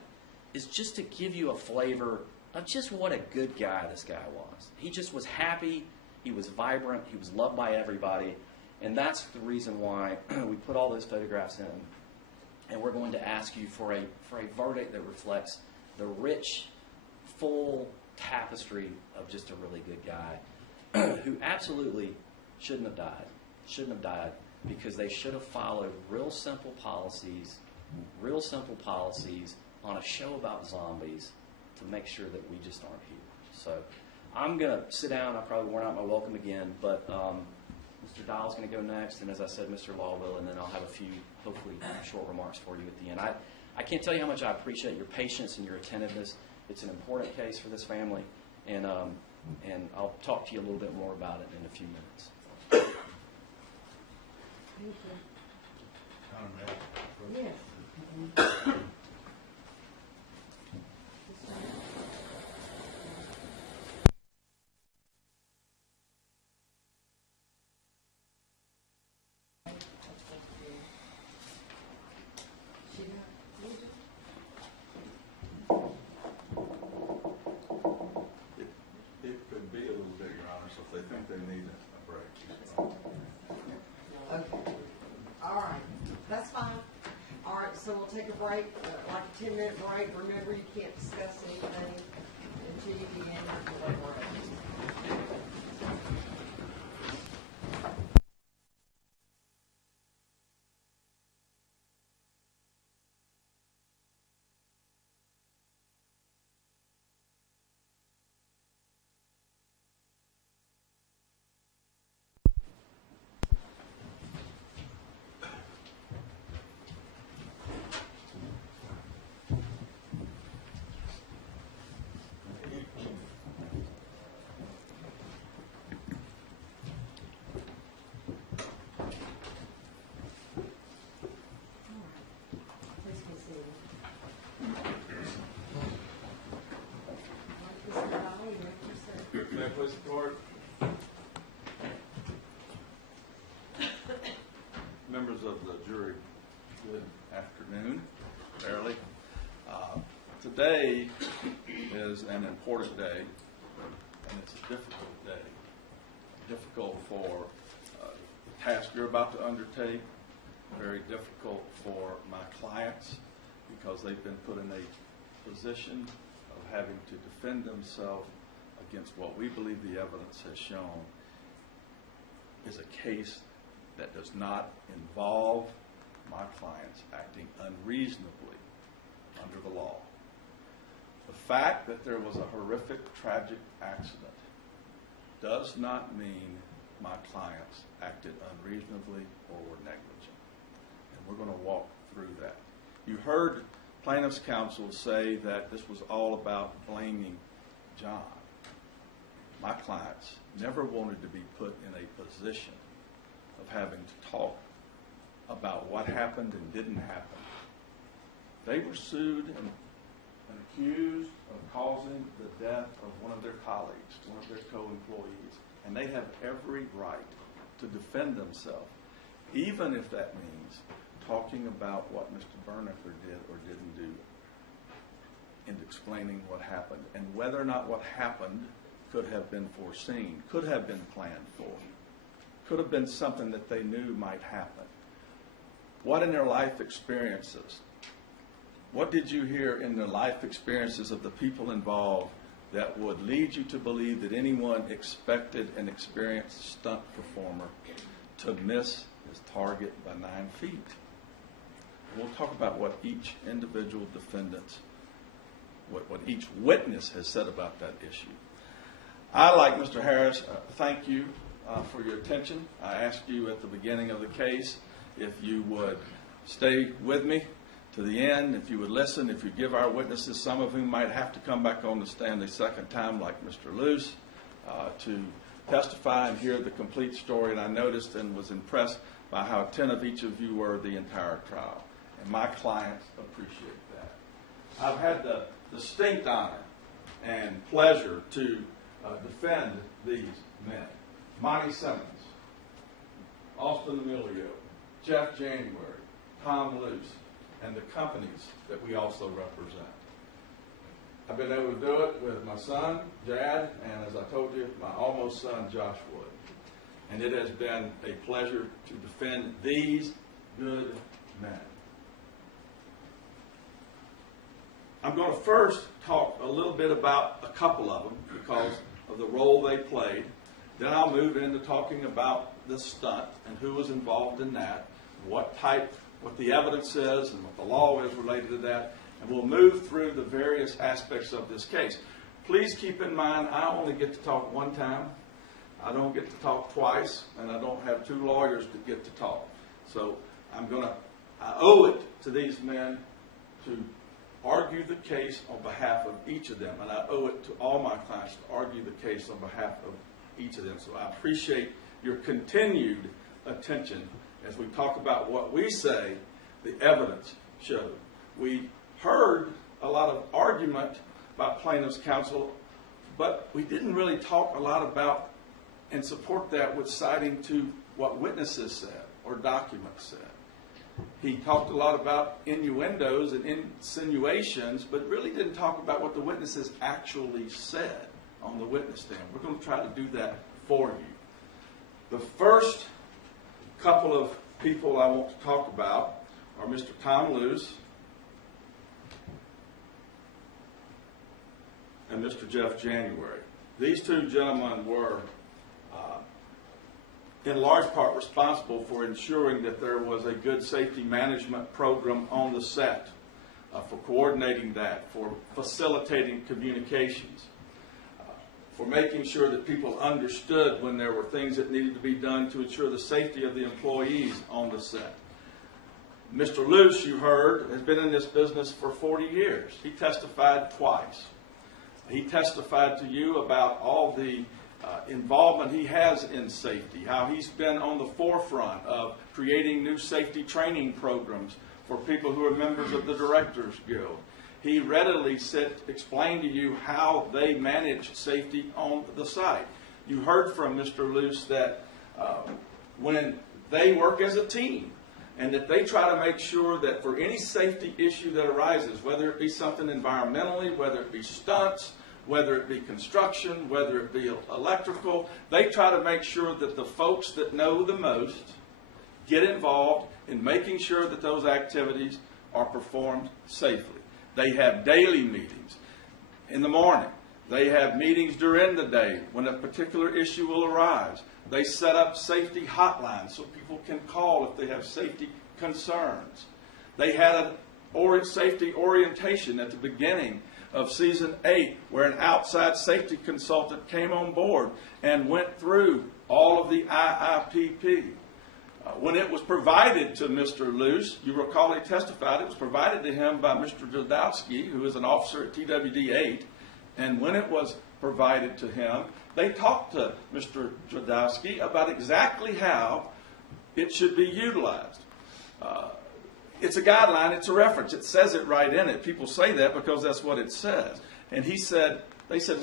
is just to give you a flavor of just what a good guy this guy was. He just was happy. He was vibrant. He was loved by everybody. And that's the reason why we put all those photographs in. And we're going to ask you for a verdict that reflects the rich, full tapestry of just a really good guy who absolutely shouldn't have died. Because they should have followed real simple policies on a show about zombies to make sure that we just aren't here. So I'm going to sit down. I probably worn out my welcome again, but Mr. Dial's going to go next, and as I said, Mr. Law will, and then I'll have a few, hopefully, short remarks for you at the end. I can't tell you how much I appreciate your patience and your attentiveness. It's an important case for this family, and I'll talk to you a little bit more about it in a few minutes. Yes. It could be a little bit, Your Honor, so if they think they need a break. Okay. All right. That's fine. All right, so we'll take a break, like a 10-minute break. Remember, you can't discuss anything until you begin your deliberation. Please support. Members of the jury, good afternoon, barely. Today is an important day, and it's a difficult day. Difficult for the task you're about to undertake, very difficult for my clients because they've been put in a position of having to defend themselves against what we believe the evidence has shown is a case that does not involve my clients acting unreasonably under the law. The fact that there was a horrific, tragic accident does not mean my clients acted unreasonably or were negligent. And we're going to walk through that. You heard plaintiff's counsel say that this was all about blaming John. My clients never wanted to be put in a position of having to talk about what happened and didn't happen. They were sued and accused of causing the death of one of their colleagues, one of their co-employees, and they have every right to defend themselves, even if that means talking about what Mr. Bernicker did or didn't do and explaining what happened and whether or not what happened could have been foreseen, could have been planned for, could have been something that they knew might happen. What in their life experiences? What did you hear in the life experiences of the people involved that would lead you to believe that anyone expected an experienced stunt performer to miss his target by 9 feet? We'll talk about what each individual defendant, what each witness has said about that issue. I, like Mr. Harris, thank you for your attention. I asked you at the beginning of the case if you would stay with me to the end, if you would listen, if you give our witnesses, some of whom might have to come back on the stand a second time, like Mr. Luce, to testify and hear the complete story. And I noticed and was impressed by how attentive each of you were the entire trial. And my clients appreciate that. I've had the distinct honor and pleasure to defend these men. Monty Simmons, Austin Emilio, Jeff January, Tom Luce, and the companies that we also represent. I've been able to do it with my son, Jad, and as I told you, my almost son, Josh Wood. And it has been a pleasure to defend these good men. I'm going to first talk a little bit about a couple of them because of the role they played. Then I'll move into talking about the stunt and who was involved in that, what the evidence is and what the law is related to that, and we'll move through the various aspects of this case. Please keep in mind, I only get to talk one time. I don't get to talk twice, and I don't have two lawyers to get to talk. So I owe it to these men to argue the case on behalf of each of them, and I owe it to all my clients to argue the case on behalf of each of them. So I appreciate your continued attention as we talk about what we say the evidence showed. We heard a lot of argument about plaintiff's counsel, but we didn't really talk a lot about and support that with citing to what witnesses said or documents said. He talked a lot about innuendos and insinuations, but really didn't talk about what the witnesses actually said on the witness stand. We're going to try to do that for you. The first couple of people I want to talk about are Mr. Tom Luce and Mr. Jeff January. These two gentlemen were in large part responsible for ensuring that there was a good safety management program on the set, for coordinating that, for facilitating communications, for making sure that people understood when there were things that needed to be done to ensure the safety of the employees on the set. Mr. Luce, you heard, has been in this business for 40 years. He testified twice. He testified to you about all the involvement he has in safety, how he's been on the forefront of creating new safety training programs for people who are members of the Directors Guild. he readily explained to you how they manage safety on the site. You heard from Mr. Luce that when they work as a team, and that they try to make sure that for any safety issue that arises, whether it be something environmentally, whether it be stunts, whether it be construction, whether it be electrical, they try to make sure that the folks that know the most get involved in making sure that those activities are performed safely. They have daily meetings in the morning. They have meetings during the day when a particular issue will arise. They set up safety hotlines so people can call if they have safety concerns. They had a safety orientation at the beginning of season 8 where an outside safety consultant came on board and went through all of the IIPP. When it was provided to Mr. Luce, you recall he testified, it was provided to him by Mr. Jodowski, who is an officer at TWD 8, and when it was provided to him, they talked to Mr. Jodowski about exactly how it should be utilized. It's a guideline, it's a reference, it says it right in it. People say that because that's what it says. And they said,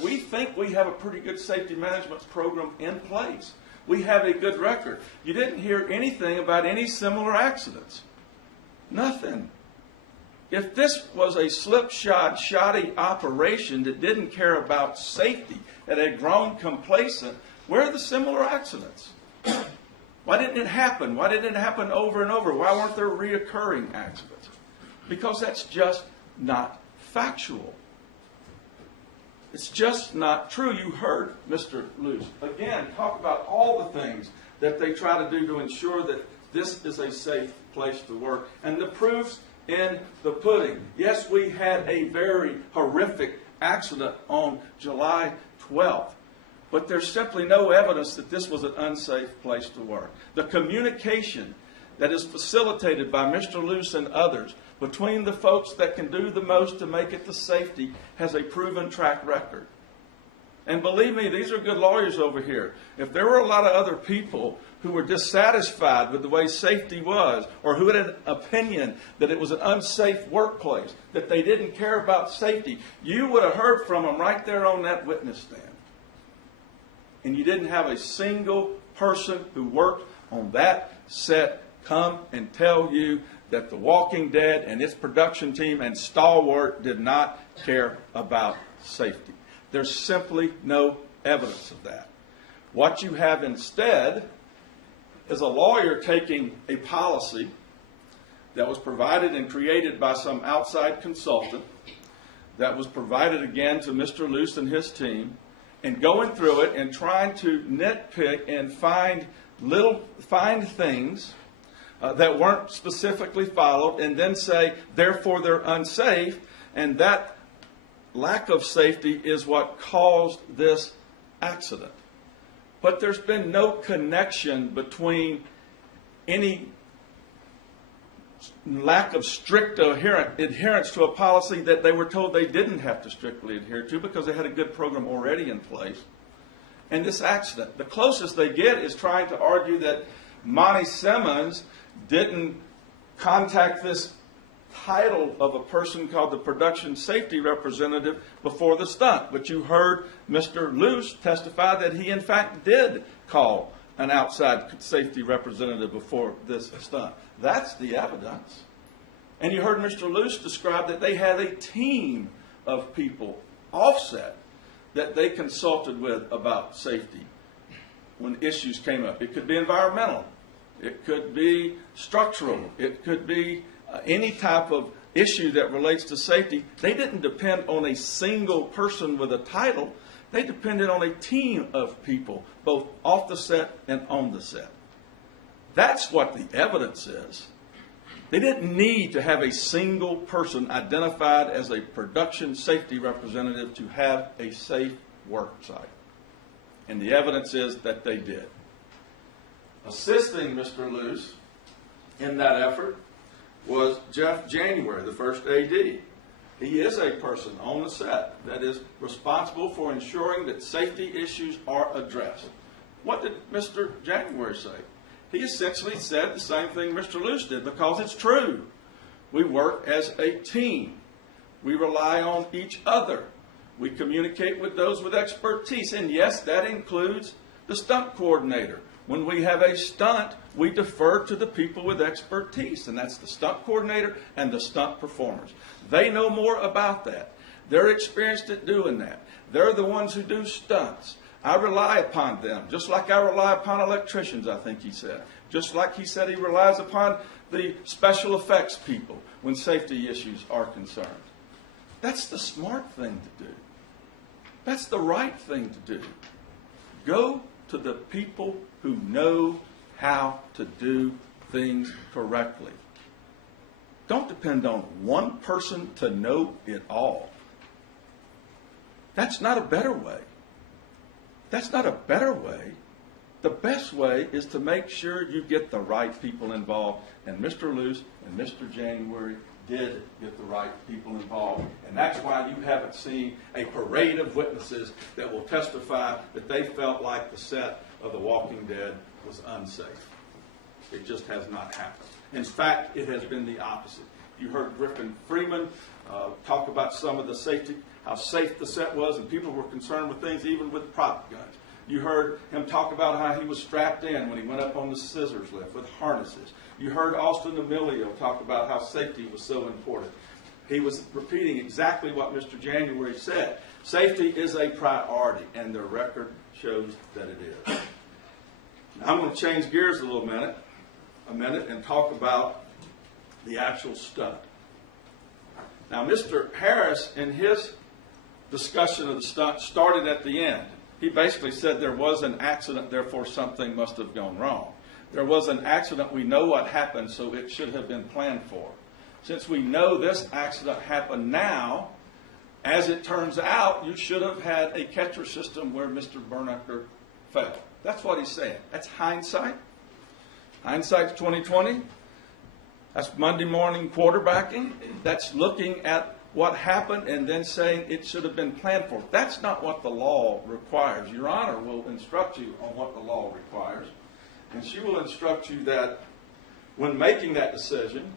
we think we have a pretty good safety management program in place. We have a good record. You didn't hear anything about any similar accidents. Nothing. If this was a slipshod, shoddy operation that didn't care about safety, that had grown complacent, where are the similar accidents? Why didn't it happen? Why didn't it happen over and over? Why weren't there reoccurring accidents? Because that's just not factual. It's just not true. You heard Mr. Luce, again, talk about all the things that they try to do to ensure that this is a safe place to work. And the proof's in the pudding. Yes, we had a very horrific accident on July 12th, but there's simply no evidence that this was an unsafe place to work. The communication that is facilitated by Mr. Luce and others between the folks that can do the most to make it to safety has a proven track record. And believe me, these are good lawyers over here. If there were a lot of other people who were dissatisfied with the way safety was, or who had an opinion that it was an unsafe workplace, that they didn't care about safety, you would have heard from them right there on that witness stand. And you didn't have a single person who worked on that set come and tell you that The Walking Dead and its production team and Stalwart did not care about safety. There's simply no evidence of that. What you have instead is a lawyer taking a policy that was provided and created by some outside consultant, that was provided again to Mr. Luce and his team, and going through it and trying to nitpick and find things that weren't specifically followed, and then say, therefore they're unsafe, and that lack of safety is what caused this accident. But there's been no connection between any lack of strict adherence to a policy that they were told they didn't have to strictly adhere to because they had a good program already in place, and this accident. The closest they get is trying to argue that Monty Simmons didn't contact this title of a person called the production safety representative before the stunt. But you heard Mr. Luce testify that he in fact did call an outside safety representative before this stunt. That's the evidence. And you heard Mr. Luce describe that they had a team of people offset that they consulted with about safety when issues came up. It could be environmental. It could be structural. It could be any type of issue that relates to safety. They didn't depend on a single person with a title. They depended on a team of people, both off the set and on the set. That's what the evidence is. They didn't need to have a single person identified as a production safety representative to have a safe work site. And the evidence is that they did. Assisting Mr. Luce in that effort was Jeff January, the first AD. He is a person on the set that is responsible for ensuring that safety issues are addressed. What did Mr. January say? He essentially said the same thing Mr. Luce did, because it's true. We work as a team. We rely on each other. We communicate with those with expertise. And yes, that includes the stunt coordinator. When we have a stunt, we defer to the people with expertise, and that's the stunt coordinator and the stunt performers. They know more about that. They're experienced at doing that. They're the ones who do stunts. I rely upon them, just like I rely upon electricians, I think he said. Just like he said he relies upon the special effects people when safety issues are concerned. That's the smart thing to do. That's the right thing to do. Go to the people who know how to do things correctly. Don't depend on one person to know it all. That's not a better way. That's not a better way. The best way is to make sure you get the right people involved. And Mr. Luce and Mr. January did get the right people involved. And that's why you haven't seen a parade of witnesses that will testify that they felt like the set of The Walking Dead was unsafe. It just has not happened. In fact, it has been the opposite. You heard Griffin Freeman talk about some of the safety, how safe the set was, and people were concerned with things even with prop guns. You heard him talk about how he was strapped in when he went up on the scissors lift with harnesses. You heard Austin Emilio talk about how safety was so important. He was repeating exactly what Mr. January said. Safety is a priority, and the record shows that it is. Now, I'm going to change gears a minute and talk about the actual stunt. Now, Mr. Harris, in his discussion of the stunt, started at the end. He basically said there was an accident, therefore something must have gone wrong. There was an accident, we know what happened, so it should have been planned for. Since we know this accident happened now, as it turns out, you should have had a catcher system where Mr. Bernacker failed. That's what he's saying. That's hindsight. Hindsight's 20/20. That's Monday morning quarterbacking. That's looking at what happened and then saying it should have been planned for. That's not what the law requires. Your Honor will instruct you on what the law requires. And she will instruct you that when making that decision,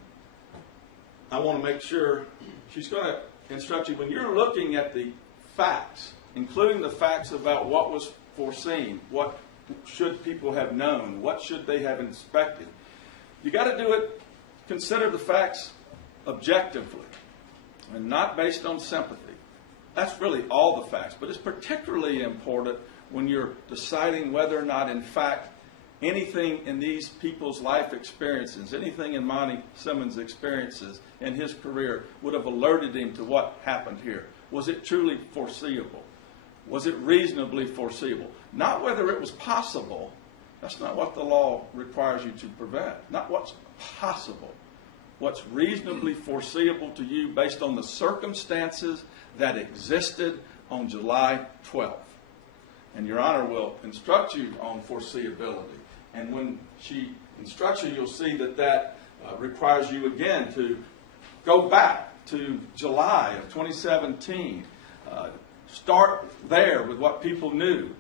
I want to make sure she's going to instruct you when you're looking at the facts, including the facts about what was foreseen, what should people have known, what should they have inspected. You got to do it, consider the facts objectively and not based on sympathy. That's really all the facts, but it's particularly important when you're deciding whether or not, in fact, anything in these people's life experiences, anything in Monty Simmons' experiences in his career would have alerted him to what happened here. Was it truly foreseeable? Was it reasonably foreseeable? Not whether it was possible. That's not what the law requires you to prevent. Not what's possible. What's reasonably foreseeable to you based on the circumstances that existed on July 12th. And Your Honor will instruct you on foreseeability. And when she instructs you, you'll see that that requires you again to go back to July of 2017. Start there with what people knew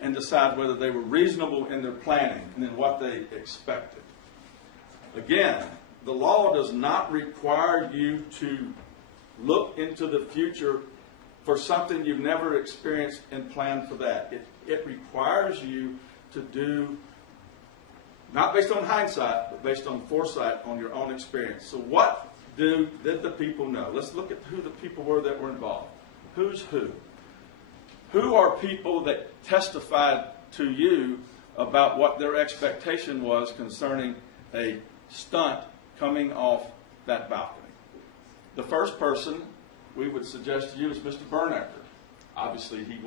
and decide whether they were reasonable in their planning and in what they expected. Again, the law does not require you to look into the future for something you've never experienced and plan for that. It requires you to do, not based on hindsight, but based on foresight on your own experience. So what did the people know? Let's look at who the people were that were involved. Who's who? Who are people that testified to you about what their expectation was concerning a stunt coming off that balcony? The first person we would suggest to you is Mr. Bernacker. Obviously, he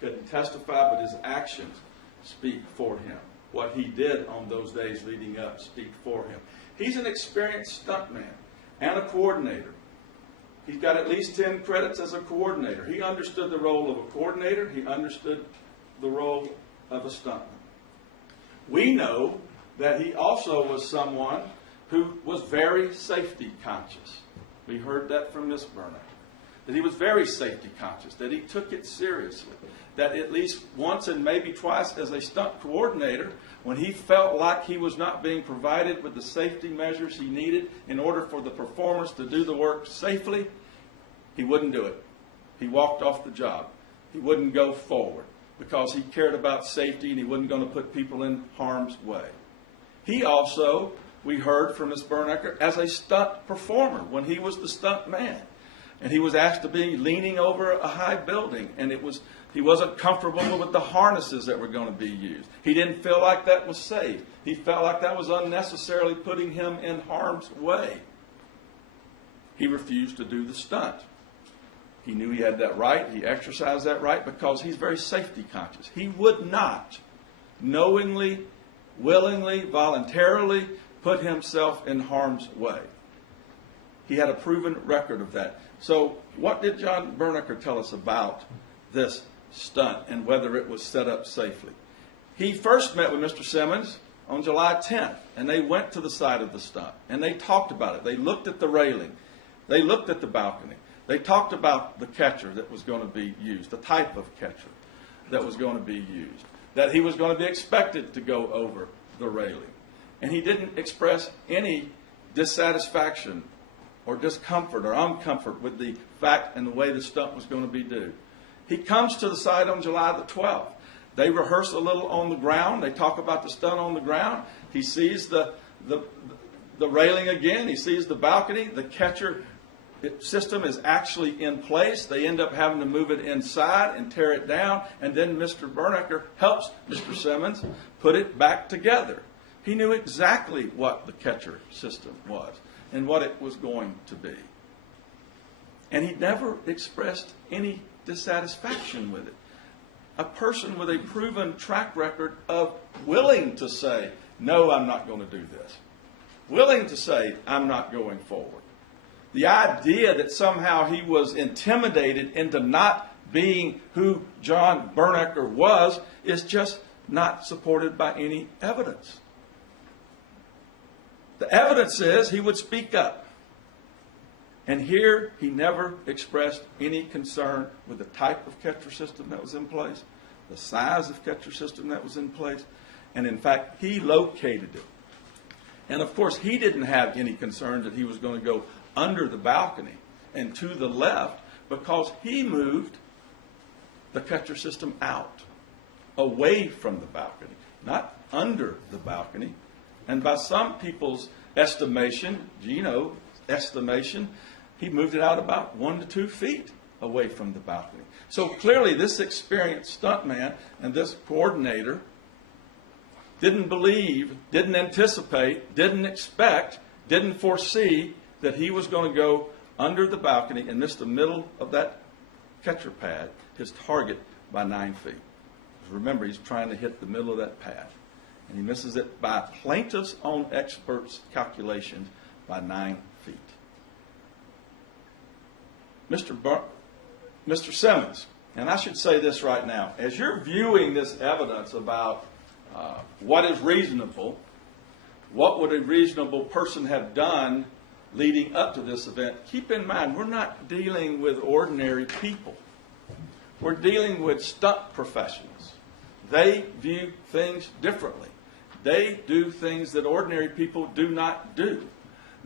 couldn't testify, but his actions speak for him. What he did on those days leading up speak for him. He's an experienced stuntman and a coordinator. He's got at least 10 credits as a coordinator. He understood the role of a coordinator. He understood the role of a stuntman. We know that he also was someone who was very safety conscious. We heard that from Ms. Bernacker. That he was very safety conscious, that he took it seriously, that at least once and maybe twice as a stunt coordinator, when he felt like he was not being provided with the safety measures he needed in order for the performers to do the work safely, He wouldn't do it. He walked off the job. He wouldn't go forward because he cared about safety and he wasn't going to put people in harm's way. He also, we heard from Ms. Bernecker, as a stunt performer when he was the stunt man. And he was asked to be leaning over a high building, and he wasn't comfortable with the harnesses that were going to be used. He didn't feel like that was safe. He felt like that was unnecessarily putting him in harm's way. He refused to do the stunt. He knew he had that right. He exercised that right because he's very safety conscious. He would not knowingly, willingly, voluntarily put himself in harm's way. He had a proven record of that. So what did John Bernecker tell us about this stunt and whether it was set up safely? He first met with Mr. Simmons on July 10th, and they went to the site of the stunt, and they talked about it. They looked at the railing. They looked at the balcony. They talked about the catcher that was going to be used, the type of catcher that was going to be used, that he was going to be expected to go over the railing. And he didn't express any dissatisfaction or discomfort or uncomfort with the fact and the way the stunt was going to be done. He comes to the site on July the 12th. They rehearse a little on the ground. They talk about the stunt on the ground. He sees the railing again. He sees the balcony. The catcher system is actually in place. They end up having to move it inside and tear it down. And then Mr. Bernecker helps Mr. Simmons put it back together. He knew exactly what the catcher system was and what it was going to be. And he never expressed any dissatisfaction with it. A person with a proven track record of willing to say, no, I'm not going to do this. Willing to say, I'm not going forward. The idea that somehow he was intimidated into not being who John Bernecker was is just not supported by any evidence. The evidence is he would speak up. And here he never expressed any concern with the type of catcher system that was in place, the size of catcher system that was in place, and in fact, he located it. And of course, he didn't have any concern that he was going to go under the balcony and to the left because he moved the catcher system out, away from the balcony, not under the balcony. And by some people's estimation, Gino's estimation, he moved it out about 1 to 2 feet away from the balcony. So clearly this experienced stuntman and this coordinator didn't believe, didn't anticipate, didn't expect, didn't foresee that he was going to go under the balcony and miss the middle of that catcher pad, his target, by 9 feet. Remember, he's trying to hit the middle of that pad. And he misses it by plaintiff's own experts' calculations by 9 feet. Mr. Simmons, and I should say this right now, as you're viewing this evidence about what is reasonable, what would a reasonable person have done leading up to this event, keep in mind, we're not dealing with ordinary people. We're dealing with stunt professionals. They view things differently. They do things that ordinary people do not do.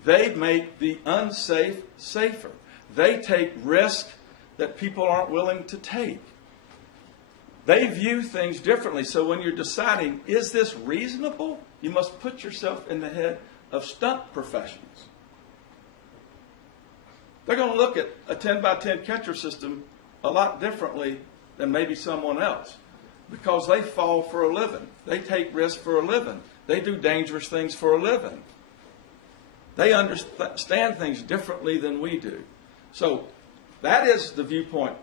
They make the unsafe safer. They take risks that people aren't willing to take. They view things differently. So when you're deciding, is this reasonable? You must put yourself in the head of stunt professionals. They're going to look at a 10 by 10 catcher system a lot differently than maybe someone else because they fall for a living. They take risks for a living. They do dangerous things for a living. They understand things differently than we do. So that is the viewpoint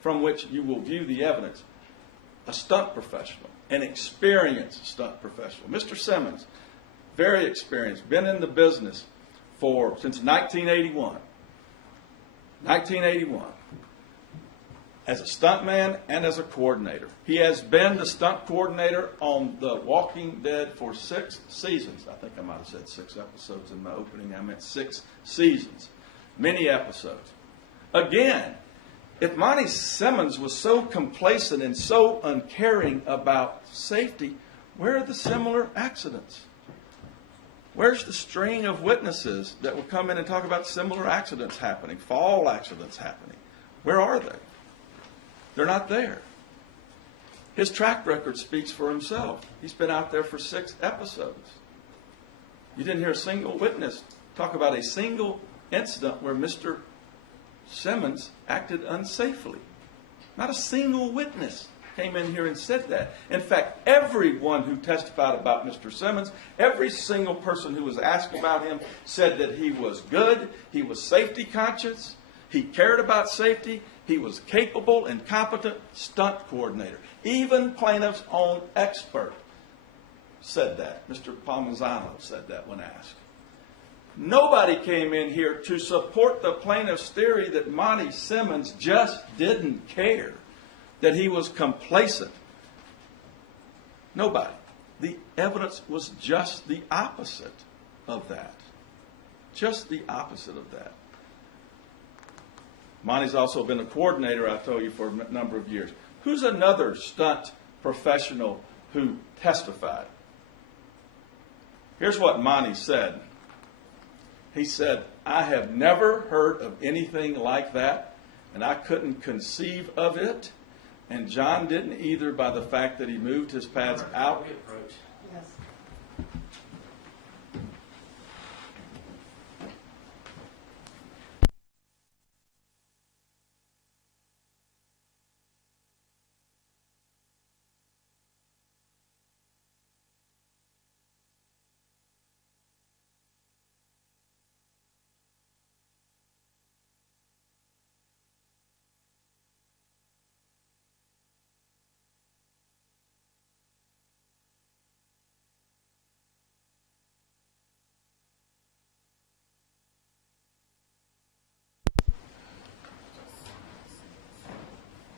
from which you will view the evidence. A stunt professional, an experienced stunt professional. Mr. Simmons, very experienced, been in the business since 1981. 1981. As a stuntman and as a coordinator. He has been the stunt coordinator on The Walking Dead for 6 seasons. I think I might have said 6 episodes in my opening. I meant 6 seasons. Many episodes. Again, if Monty Simmons was so complacent and so uncaring about safety, where are the similar accidents? Where's the string of witnesses that would come in and talk about similar accidents happening, fall accidents happening? Where are they? They're not there. His track record speaks for himself. He's been out there for 6 episodes. You didn't hear a single witness talk about a single incident where Mr. Simmons acted unsafely. Not a single witness came in here and said that. In fact, everyone who testified about Mr. Simmons, every single person who was asked about him said that he was good, he was safety conscious, he cared about safety, he was capable and competent stunt coordinator. Even plaintiff's own expert said that. Mr. Palmisano said that when asked. Nobody came in here to support the plaintiff's theory that Monty Simmons just didn't care, that he was complacent. Nobody. The evidence was just the opposite of that. Just the opposite of that. Monty's also been a coordinator, I told you, for a number of years. Who's another stunt professional who testified? Here's what Monty said. He said, I have never heard of anything like that, and I couldn't conceive of it. And John didn't either, by the fact that he moved his pads out. Yes.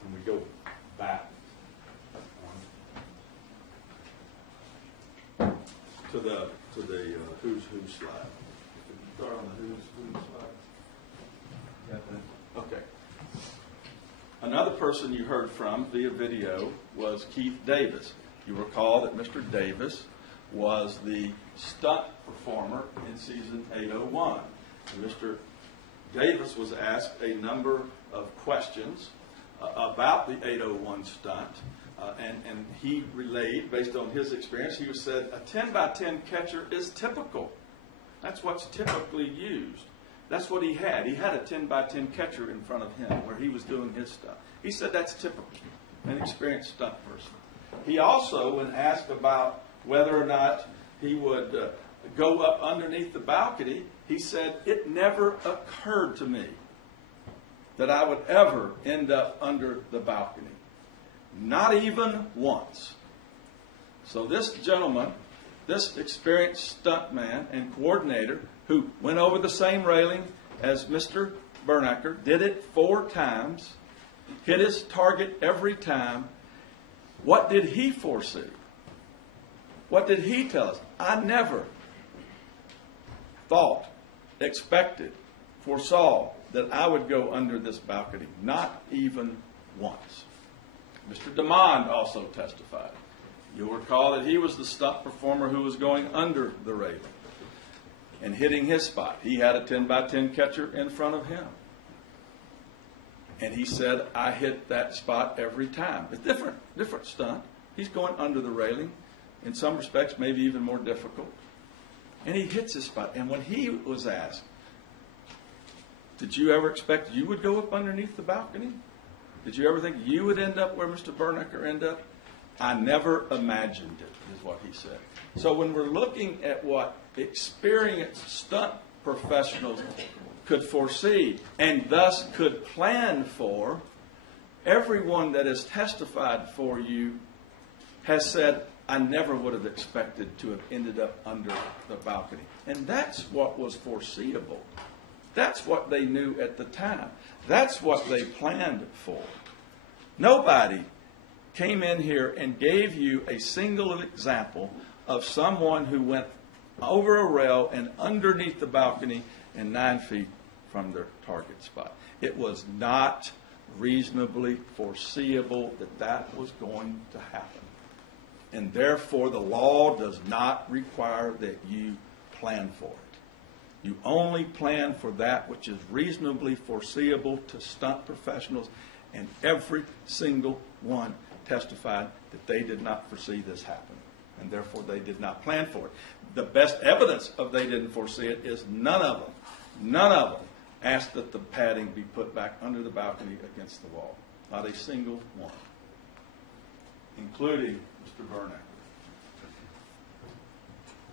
When we go back to the who's who slide. Start on the who's slide. Got that? Okay. Another person you heard from via video was Keith Davis. You recall that Mr. Davis was the stunt performer in season 801. And Mr. Davis was asked a number of questions about the 801 stunt, and he relayed, based on his experience, he said a 10 by 10 catcher is typical. That's what's typically used. That's what he had. He had a 10 by 10 catcher in front of him where he was doing his stuff. He said that's typical, an experienced stunt person. He also, when asked about whether or not he would go up underneath the balcony, he said, it never occurred to me that I would ever end up under the balcony. Not even once. So this gentleman, this experienced stuntman and coordinator who went over the same railing as Mr. Bernacker, did it 4 times, hit his target every time. What did he foresee? What did he tell us? I never thought, expected, foresaw that I would go under this balcony. Not even once. Mr. DeMond also testified. You'll recall that he was the stunt performer who was going under the railing and hitting his spot. He had a 10 by 10 catcher in front of him. And he said, I hit that spot every time. It's different stunt. He's going under the railing. In some respects, maybe even more difficult. And he hits his spot. And when he was asked, did you ever expect you would go up underneath the balcony? Did you ever think you would end up where Mr. Bernacker ended up? I never imagined it, is what he said. So when we're looking at what experienced stunt professionals could foresee and thus could plan for, everyone that has testified for you has said, I never would have expected to have ended up under the balcony. And that's what was foreseeable. That's what they knew at the time. That's what they planned for. Nobody came in here and gave you a single example of someone who went over a rail and underneath the balcony and 9 feet from their target spot. It was not reasonably foreseeable that that was going to happen. And therefore, the law does not require that you plan for it. You only plan for that which is reasonably foreseeable to stunt professionals, and every single one testified that they did not foresee this happening, and therefore they did not plan for it. The best evidence of they didn't foresee it is none of them asked that the padding be put back under the balcony against the wall. Not a single one, including Mr. Bernacker.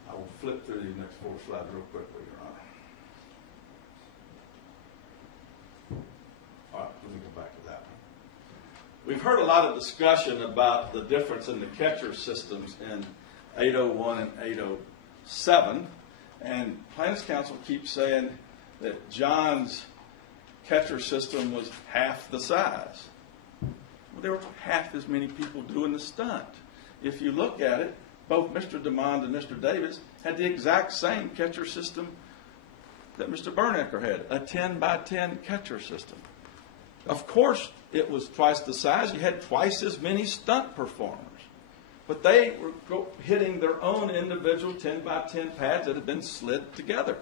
I will flip through these next 4 slides real quickly, Your Honor. All right, let me go back to that one. We've heard a lot of discussion about the difference in the catcher systems in 801 and 807, and plaintiff's counsel keeps saying that John's catcher system was half the size. Well, there were half as many people doing the stunt. If you look at it, both Mr. DeMond and Mr. Davis had the exact same catcher system that Mr. Bernacker had, a 10 by 10 catcher system. Of course, it was twice the size. You had twice as many stunt performers. But they were hitting their own individual 10 by 10 pads that had been slid together.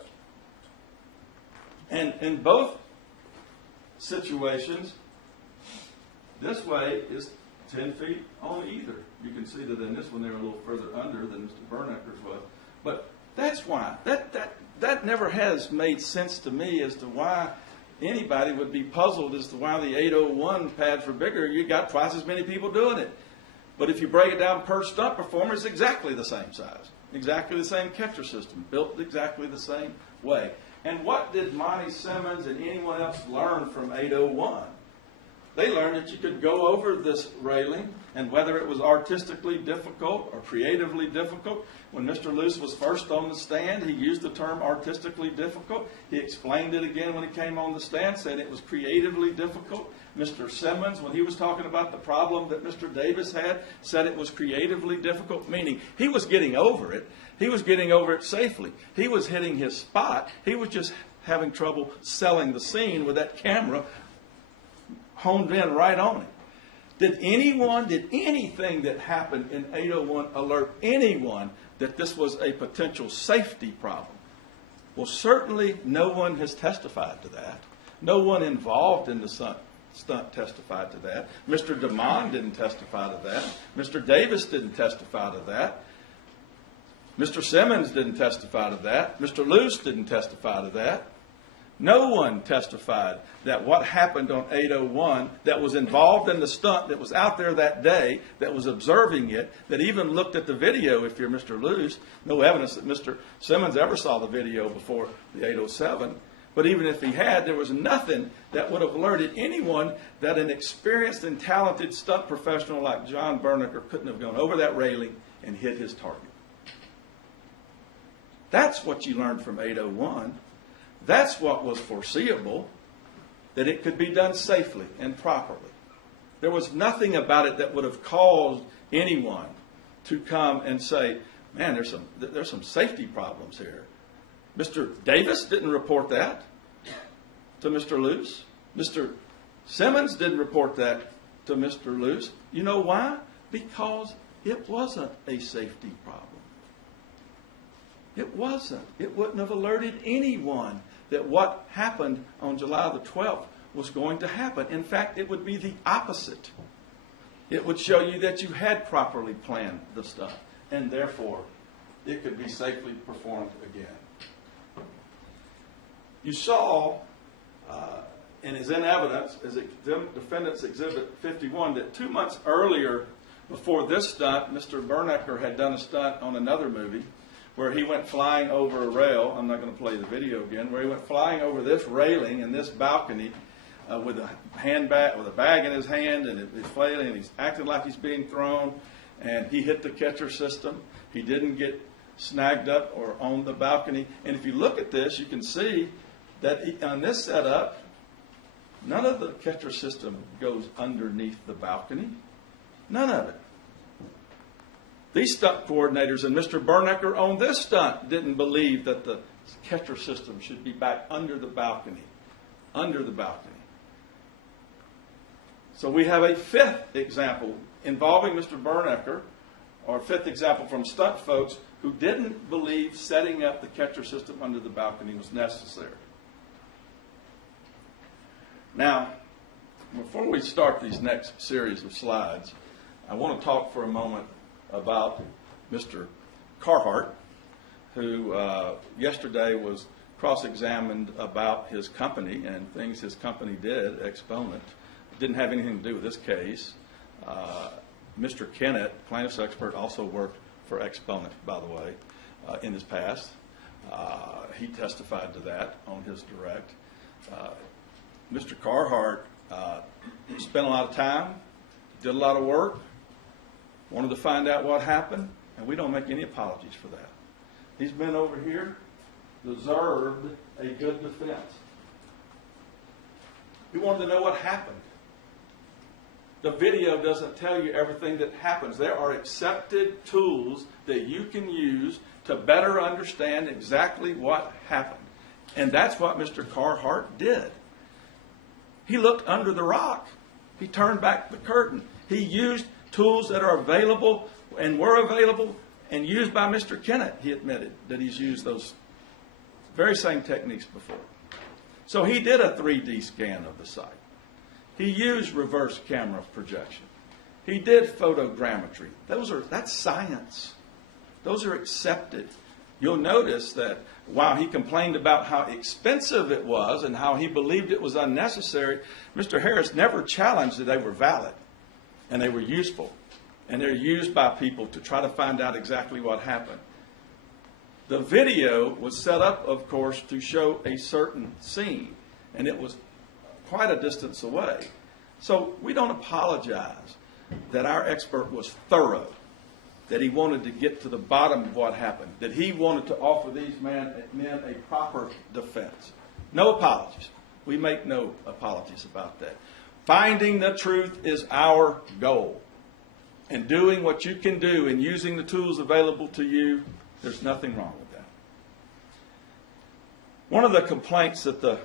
And in both situations, this way is 10 feet on either. You can see that in this one they're a little further under than Mr. Bernacker's was. But that's why. That never has made sense to me as to why anybody would be puzzled as to why the 801 pads were bigger. You got twice as many people doing it. But if you break it down per stunt performer, it's exactly the same size. Exactly the same catcher system. Built exactly the same way. And what did Monty Simmons and anyone else learn from 801? They learned that you could go over this railing, and whether it was artistically difficult or creatively difficult, when Mr. Luce was first on the stand, he used the term artistically difficult. He explained it again when he came on the stand, said it was creatively difficult. Mr. Simmons, when he was talking about the problem that Mr. Davis had, said it was creatively difficult, meaning he was getting over it. He was getting over it safely. He was hitting his spot. He was just having trouble selling the scene with that camera honed in right on it. Did anything that happened in 801 alert anyone that this was a potential safety problem? Well, certainly no one has testified to that. No one involved in the stunt testified to that. Mr. DeMond didn't testify to that. Mr. Davis didn't testify to that. Mr. Simmons didn't testify to that. Mr. Luce didn't testify to that. No one testified that what happened on 801 that was involved in the stunt, that was out there that day, that was observing it, that even looked at the video, if you're Mr. Luce. No evidence that Mr. Simmons ever saw the video before the 807. But even if he had, there was nothing that would have alerted anyone that an experienced and talented stunt professional like John Bernacker couldn't have gone over that railing and hit his target. That's what you learned from 801. That's what was foreseeable, that it could be done safely and properly. There was nothing about it that would have caused anyone to come and say, man, there's some safety problems here. Mr. Davis didn't report that to Mr. Luce. Mr. Simmons didn't report that to Mr. Luce. You know why? Because it wasn't a safety problem. It wasn't. It wouldn't have alerted anyone that what happened on July the 12th was going to happen. In fact, it would be the opposite. It would show you that you had properly planned the stuff, and therefore it could be safely performed again. You saw, and is in evidence, as Defendant's Exhibit 51, that 2 months earlier, before this stunt, Mr. Bernacker had done a stunt on another movie where he went flying over a rail. I'm not going to play the video again. Where he went flying over this railing and this balcony with a bag in his hand, and he's flailing, and he's acting like he's being thrown, and he hit the catcher system. He didn't get snagged up or on the balcony. And if you look at this, you can see that on this setup, none of the catcher system goes underneath the balcony. None of it. These stunt coordinators and Mr. Bernacker on this stunt didn't believe that the catcher system should be back under the balcony. Under the balcony. So we have a fifth example involving Mr. Bernacker, or a fifth example from stunt folks who didn't believe setting up the catcher system under the balcony was necessary. Now, before we start these next series of slides, I want to talk for a moment about Mr. Carhart, who yesterday was cross-examined about his company and things his company did, Exponent. It didn't have anything to do with this case. Mr. Kennett, plaintiff's expert, also worked for Exponent, by the way, in his past. He testified to that on his direct. Mr. Carhart spent a lot of time, did a lot of work, wanted to find out what happened, and we don't make any apologies for that. These men over here deserved a good defense. He wanted to know what happened. The video doesn't tell you everything that happens. There are accepted tools that you can use to better understand exactly what happened. And that's what Mr. Carhart did. He looked under the rock. He turned back the curtain. He used tools that are available and were available and used by Mr. Kennett. He admitted that he's used those very same techniques before. So he did a 3D scan of the site. He used reverse camera projection. He did photogrammetry. That's science. Those are accepted. You'll notice that while he complained about how expensive it was and how he believed it was unnecessary, Mr. Harris never challenged that they were valid and they were useful. And they're used by people to try to find out exactly what happened. The video was set up, of course, to show a certain scene, and it was quite a distance away. So we don't apologize that our expert was thorough, that he wanted to get to the bottom of what happened, that he wanted to offer these men a proper defense. No apologies. We make no apologies about that. Finding the truth is our goal. And doing what you can do and using the tools available to you, there's nothing wrong with that. One of the complaints that the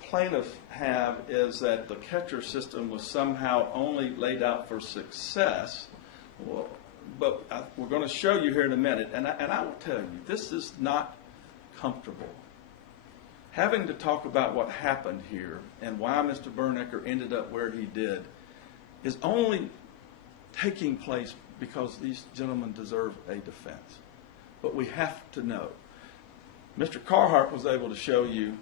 plaintiffs have is that the catcher system was somehow only laid out for success. Well, but we're going to show you here in a minute, and I will tell you, this is not comfortable. Having to talk about what happened here and why Mr. Bernecker ended up where he did is only taking place because these gentlemen deserve a defense. But we have to know. Mr. Carhart was able to show you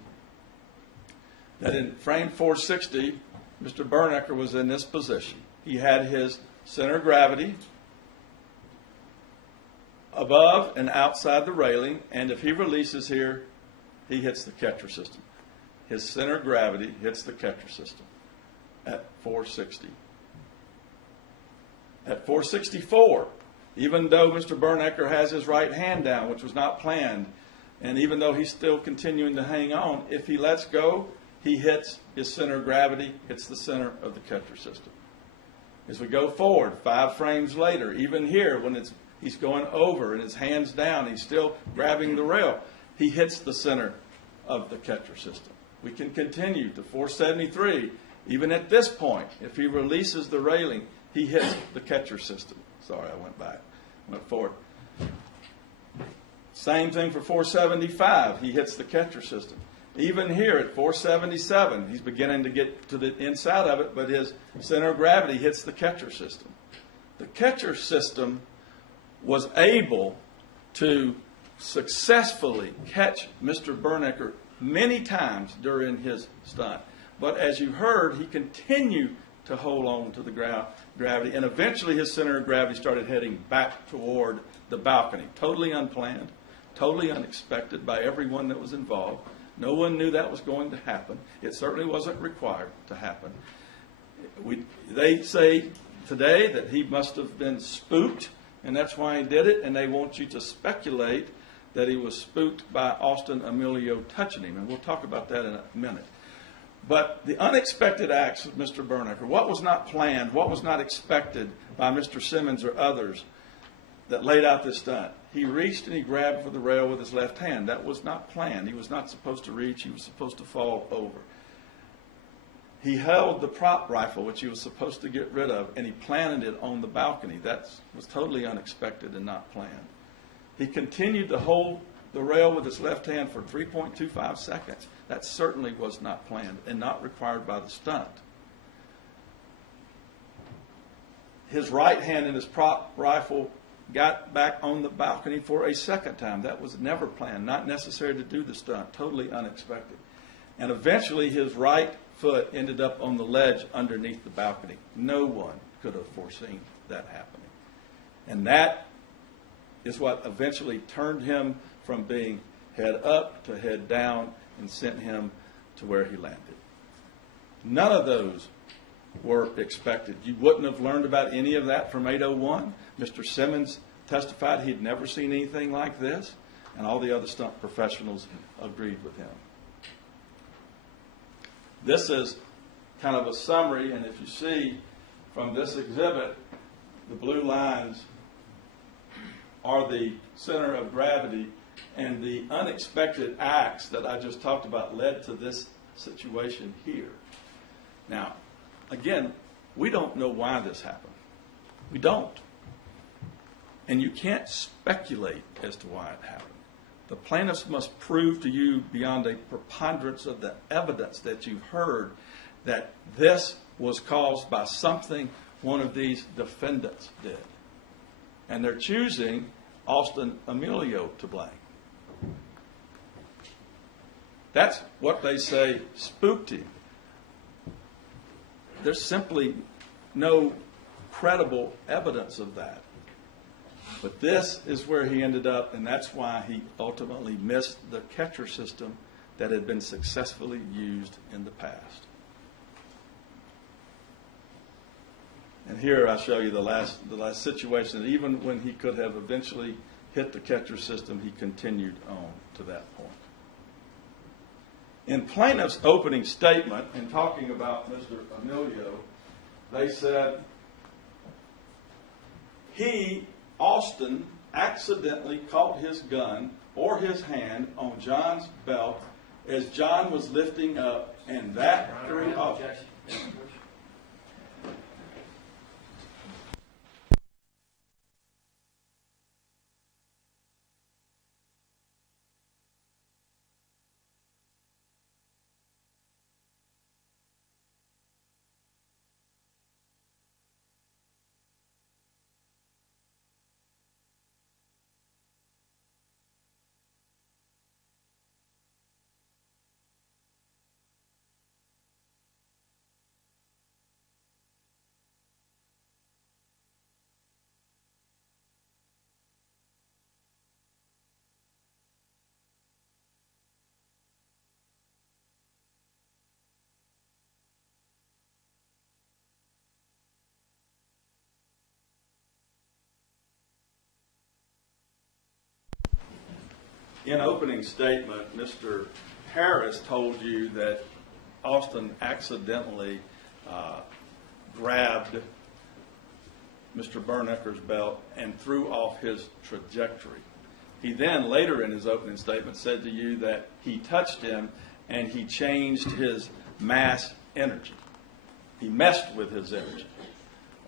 that in frame 460, Mr. Bernecker was in this position. He had his center of gravity above and outside the railing, and if he releases here, he hits the catcher system. His center of gravity hits the catcher system at 460. At 464, even though Mr. Bernecker has his right hand down, which was not planned, and even though he's still continuing to hang on, if he lets go, he hits his center of gravity, hits the center of the catcher system. As we go forward, 5 frames later, even here, when he's going over and his hand's down, he's still grabbing the rail, he hits the center of the catcher system. We can continue to 473. Even at this point, if he releases the railing, he hits the catcher system. Sorry, I went forward. Same thing for 475. He hits the catcher system. Even here at 477, he's beginning to get to the inside of it, but his center of gravity hits the catcher system. The catcher system was able to successfully catch Mr. Bernecker many times during his stunt. But as you heard, he continued to hold on to the gravity, and eventually his center of gravity started heading back toward the balcony. Totally unplanned, totally unexpected by everyone that was involved. No one knew that was going to happen. It certainly wasn't required to happen. They say today that he must have been spooked, and that's why he did it, and they want you to speculate that he was spooked by Austin Emilio touching him, and we'll talk about that in a minute. But the unexpected acts of Mr. Bernecker, what was not planned, what was not expected by Mr. Simmons or others that laid out this stunt. He reached and he grabbed for the rail with his left hand. That was not planned. He was not supposed to reach. He was supposed to fall over. He held the prop rifle, which he was supposed to get rid of, and he planted it on the balcony. That was totally unexpected and not planned. He continued to hold the rail with his left hand for 3.25 seconds. That certainly was not planned and not required by the stunt. His right hand in his prop rifle got back on the balcony for a second time. That was never planned, not necessary to do the stunt, totally unexpected. And eventually his right foot ended up on the ledge underneath the balcony. No one could have foreseen that happening. And that is what eventually turned him from being head up to head down and sent him to where he landed. None of those were expected. You wouldn't have learned about any of that from 801. Mr. Simmons testified he'd never seen anything like this, and all the other stunt professionals agreed with him. This is kind of a summary, and if you see from this exhibit, the blue lines are the center of gravity, and the unexpected acts that I just talked about led to this situation here. Now, again, we don't know why this happened. We don't. And you can't speculate as to why it happened. The plaintiffs must prove to you beyond a preponderance of the evidence that you've heard that this was caused by something one of these defendants did. And they're choosing Austin Emilio to blame. That's what they say spooked him. There's simply no credible evidence of that. But this is where he ended up, and that's why he ultimately missed the catcher system that had been successfully used in the past. And here I show you the last situation. That even when he could have eventually hit the catcher system, he continued on to that point. In plaintiff's opening statement, in talking about Mr. Emilio, they said, Austin, accidentally caught his gun or his hand on John's belt as John was lifting up, and that threw off. In opening statement, Mr. Harris told you that Austin accidentally grabbed Mr. Bernecker's belt and threw off his trajectory. He then, later in his opening statement, said to you that he touched him and he changed his mass energy. He messed with his energy,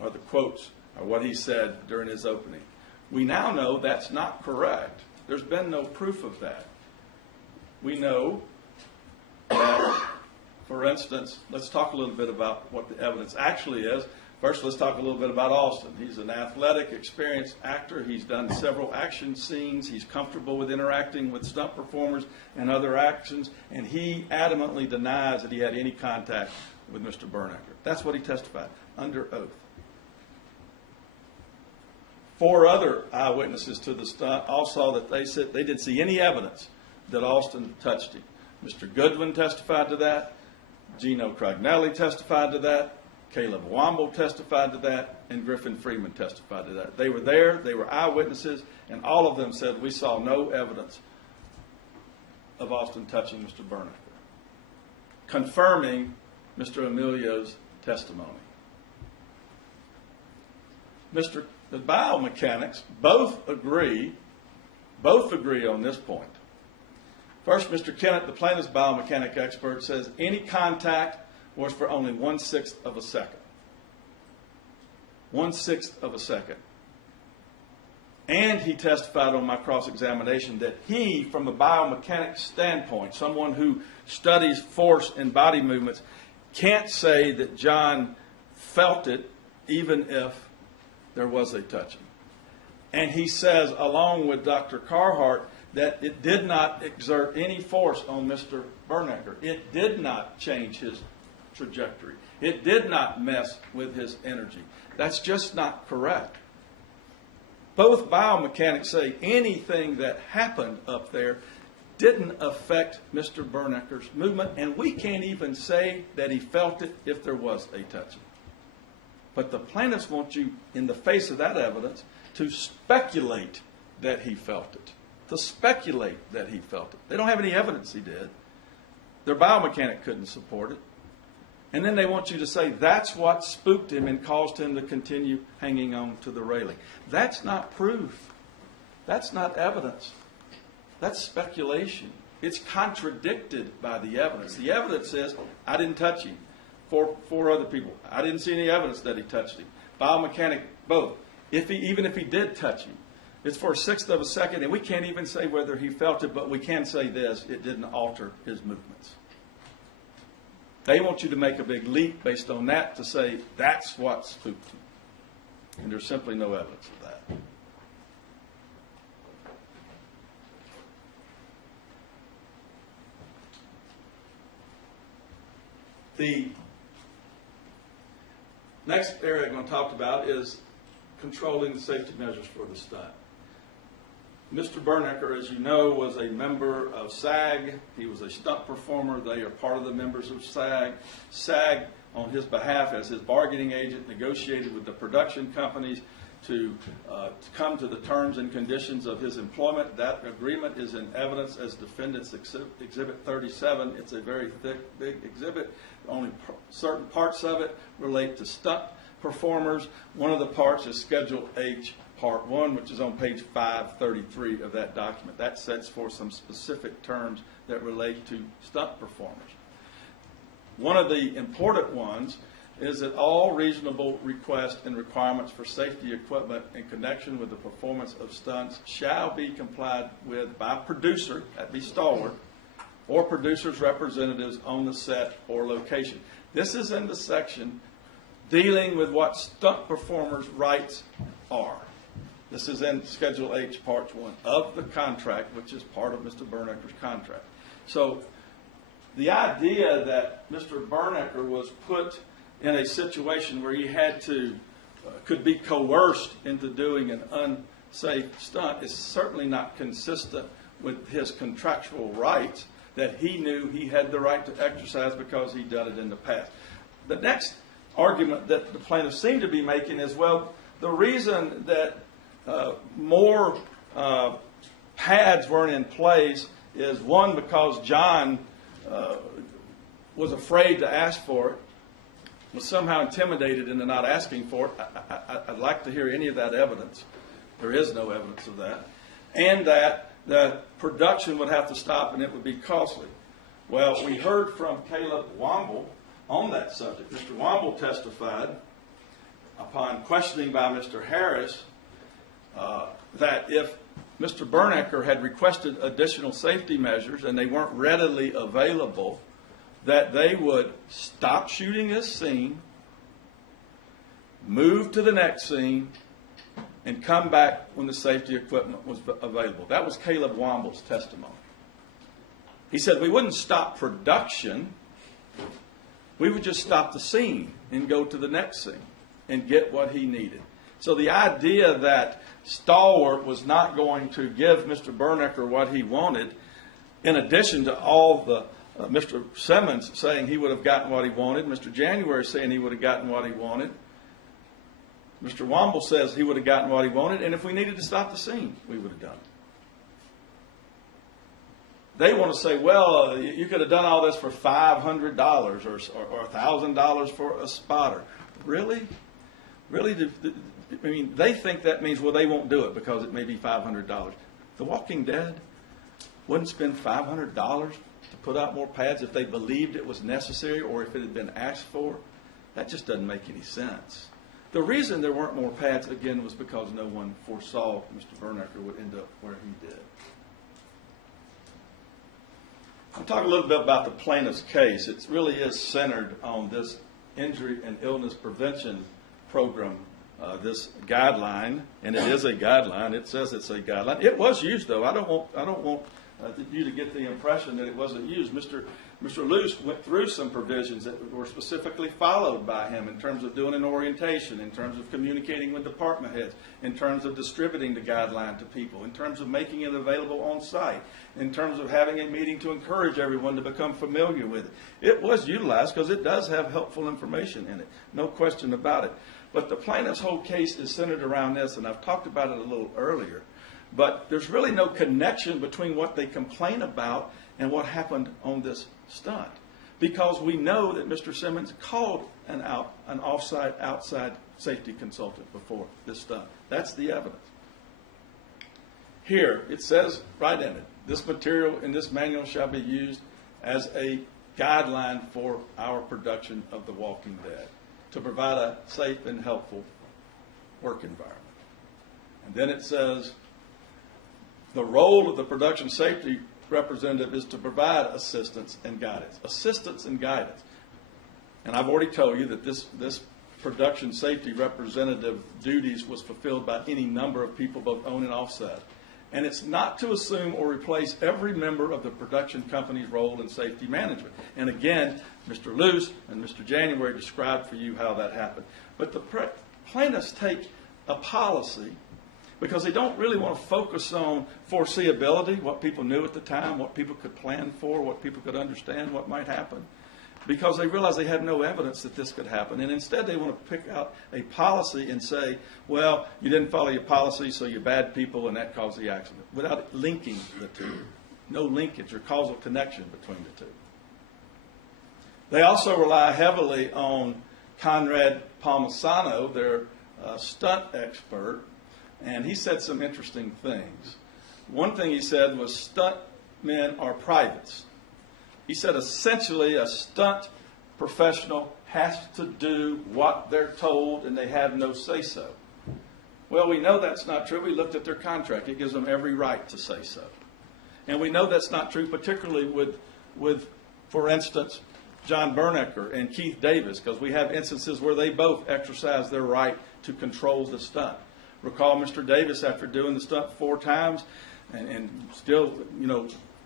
or the quotes are what he said during his opening. We now know that's not correct. There's been no proof of that. We know that, for instance, let's talk a little bit about what the evidence actually is. First, let's talk a little bit about Austin. He's an athletic, experienced actor. He's done several action scenes. He's comfortable with interacting with stunt performers and other actions, and he adamantly denies that he had any contact with Mr. Bernecker. That's what he testified under oath. 4 other eyewitnesses to the stunt all saw that they said they didn't see any evidence that Austin touched him. Mr. Goodwin testified to that. Gino Cragnelli testified to that. Caleb Womble testified to that. And Griffin Freeman testified to that. They were there. They were eyewitnesses. And all of them said, we saw no evidence of Austin touching Mr. Bernecker, confirming Mr. Emilio's testimony. The biomechanics both agree on this point. First, Mr. Kennett, the plaintiff's biomechanic expert, says any contact was for only 1/6 of a second. 1/6 of a second. And he testified on my cross-examination that he, from a biomechanics standpoint, someone who studies force and body movements, can't say that John felt it even if there was a touching. And he says, along with Dr. Carhart, that it did not exert any force on Mr. Bernecker. It did not change his trajectory. It did not mess with his energy. That's just not correct. Both biomechanics say anything that happened up there didn't affect Mr. Bernecker's movement, and we can't even say that he felt it if there was a touching. But the plaintiffs want you, in the face of that evidence, to speculate that he felt it. To speculate that he felt it. They don't have any evidence he did. Their biomechanic couldn't support it. And then they want you to say that's what spooked him and caused him to continue hanging on to the railing. That's not proof. That's not evidence. That's speculation. It's contradicted by the evidence. The evidence says, I didn't touch him. Four other people. I didn't see any evidence that he touched him. Biomechanic, both. Even if he did touch him, it's for a sixth of a second, and we can't even say whether he felt it, but we can say this, it didn't alter his movements. They want you to make a big leap based on that to say that's what spooked him. And there's simply no evidence of that. The next area I'm going to talk about is controlling the safety measures for the stunt. Mr. Bernecker, as you know, was a member of SAG. He was a stunt performer. They are part of the members of SAG. SAG, on his behalf, as his bargaining agent, negotiated with the production companies to come to the terms and conditions of his employment. That agreement is in evidence as Defendant's Exhibit 37. It's a very thick, big exhibit. Only certain parts of it relate to stunt performers. One of the parts is Schedule H, Part 1, which is on page 533 of that document. That sets forth some specific terms that relate to stunt performers. One of the important ones is that all reasonable requests and requirements for safety equipment in connection with the performance of stunts shall be complied with by producer, that be stalwart, or producer's representatives on the set or location. This is in the section dealing with what stunt performers' rights are. This is in Schedule H, Part 1 of the contract, which is part of Mr. Bernecker's contract. So the idea that Mr. Bernecker was put in a situation where he had to, could be coerced into doing an unsafe stunt is certainly not consistent with his contractual rights that he knew he had the right to exercise because he'd done it in the past. The next argument that the plaintiffs seem to be making is, well, the reason that more pads weren't in place is, one, because John was afraid to ask for it, was somehow intimidated into not asking for it. I'd like to hear any of that evidence. There is no evidence of that. And that the production would have to stop and it would be costly. Well, we heard from Caleb Wrongful on that subject. Mr. Wrongful testified upon questioning by Mr. Harris that if Mr. Bernecker had requested additional safety measures and they weren't readily available, that they would stop shooting this scene, move to the next scene, and come back when the safety equipment was available. That was Caleb Wamble's testimony. He said we wouldn't stop production. We would just stop the scene and go to the next scene and get what he needed. So the idea that Stalwart was not going to give Mr. Bernecker what he wanted, in addition to all the Mr. Simmons saying he would have gotten what he wanted, Mr. January saying he would have gotten what he wanted, Mr. Wamble says he would have gotten what he wanted, and if we needed to stop the scene, we would have done it. They want to say, well, you could have done all this for $500 or $1,000 for a spotter. Really? Really? I mean, they think that means, well, they won't do it because it may be $500. The Walking Dead wouldn't spend $500 to put out more pads if they believed it was necessary or if it had been asked for. That just doesn't make any sense. The reason there weren't more pads, again, was because no one foresaw Mr. Bernecker would end up where he did. I'll talk a little bit about the plaintiff's case. It really is centered on this injury and illness prevention program, this guideline, and it is a guideline. It says it's a guideline. It was used, though. I don't want you to get the impression that it wasn't used. Mr. Luce went through some provisions that were specifically followed by him in terms of doing an orientation, in terms of communicating with department heads, in terms of distributing the guideline to people, in terms of making it available on site, in terms of having a meeting to encourage everyone to become familiar with it. It was utilized because it does have helpful information in it, no question about it. But the plaintiff's whole case is centered around this, and I've talked about it a little earlier. But there's really no connection between what they complain about and what happened on this stunt, because we know that Mr. Simmons called an off-site, outside safety consultant before this stunt. That's the evidence. Here, it says right in it, this material in this manual shall be used as a guideline for our production of The Walking Dead to provide a safe and helpful work environment. And then it says, the role of the production safety representative is to provide assistance and guidance. Assistance and guidance. And I've already told you that this production safety representative duties was fulfilled by any number of people, both on and offset. And it's not to assume or replace every member of the production company's role in safety management. And again, Mr. Luce and Mr. January described for you how that happened. But the plaintiffs take a policy because they don't really want to focus on foreseeability, what people knew at the time, what people could plan for, what people could understand, what might happen, because they realize they had no evidence that this could happen. And instead they want to pick out a policy and say, well, you didn't follow your policy, so you're bad people, and that caused the accident, without linking the two. No linkage or causal connection between the two. They also rely heavily on Conrad Palmisano, their stunt expert, and he said some interesting things. One thing he said was stunt men are privates. He said essentially a stunt professional has to do what they're told and they have no say-so. Well, we know that's not true. We looked at their contract. It gives them every right to say so. And we know that's not true, particularly with for instance, John Bernecker and Keith Davis, because we have instances where they both exercise their right to control the stunt. Recall Mr. Davis, after doing the stunt 4 times and still,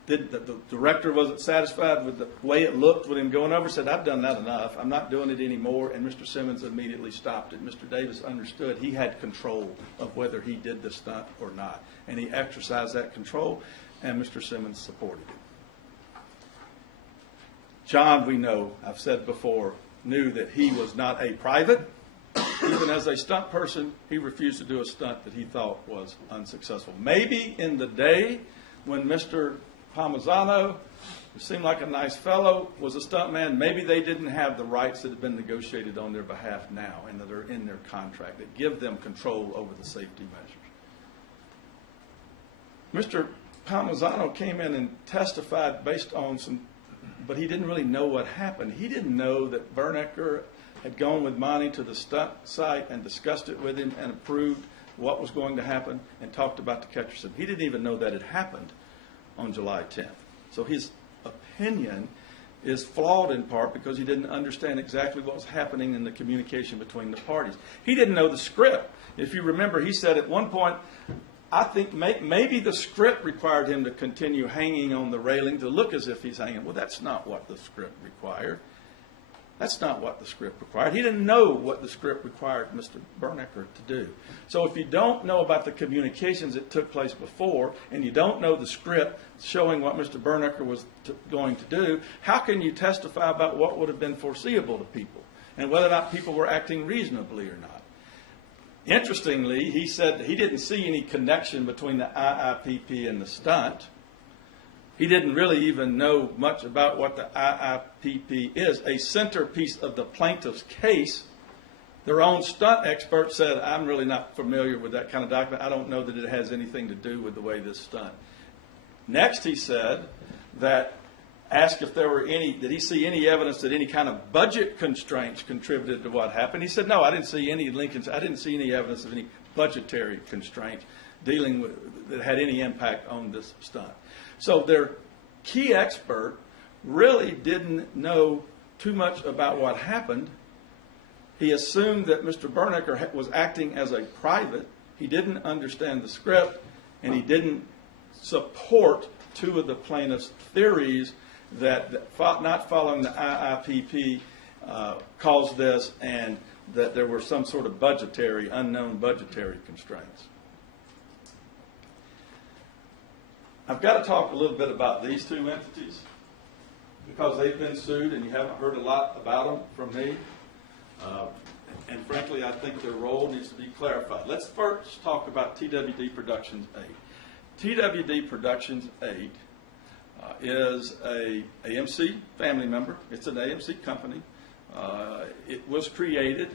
the director wasn't satisfied with the way it looked with him going over, said, I've done that enough. I'm not doing it anymore. And Mr. Simmons immediately stopped it. Mr. Davis understood he had control of whether he did the stunt or not. And he exercised that control, and Mr. Simmons supported it. John, we know, I've said before, knew that he was not a private. Even as a stunt person, he refused to do a stunt that he thought was unsuccessful. Maybe in the day when Mr. Palmisano, who seemed like a nice fellow, was a stuntman, maybe they didn't have the rights that have been negotiated on their behalf now and that are in their contract that give them control over the safety measures. Mr. Palmisano came in and testified based on but he didn't really know what happened. He didn't know that Bernecker had gone with Monty to the stunt site and discussed it with him and approved what was going to happen and talked about the catcher system. He didn't even know that it happened on July 10th. So his opinion is flawed in part because he didn't understand exactly what was happening in the communication between the parties. He didn't know the script. If you remember, he said at one point, I think maybe the script required him to continue hanging on the railing to look as if he's hanging. Well, that's not what the script required. That's not what the script required. He didn't know what the script required Mr. Bernecker to do. So if you don't know about the communications that took place before, and you don't know the script showing what Mr. Bernecker was going to do, how can you testify about what would have been foreseeable to people and whether or not people were acting reasonably or not? Interestingly, he said that he didn't see any connection between the IIPP and the stunt. He didn't really even know much about what the IIPP is. A centerpiece of the plaintiff's case, their own stunt expert said, I'm really not familiar with that kind of document. I don't know that it has anything to do with the way this stunt. Next, he said that asked if there were did he see any evidence that any kind of budget constraints contributed to what happened? He said, no, I didn't see any evidence of any budgetary constraints dealing with that had any impact on this stunt. So their key expert really didn't know too much about what happened. He assumed that Mr. Bernecker was acting as a private. He didn't understand the script, and he didn't support two of the plaintiff's theories that not following the IIPP caused this, and that there were some sort of unknown budgetary constraints. I've got to talk a little bit about these two entities because they've been sued and you haven't heard a lot about them from me. And frankly, I think their role needs to be clarified. Let's first talk about TWD Productions 8. TWD Productions 8 is a AMC family member. It's an AMC company. It was created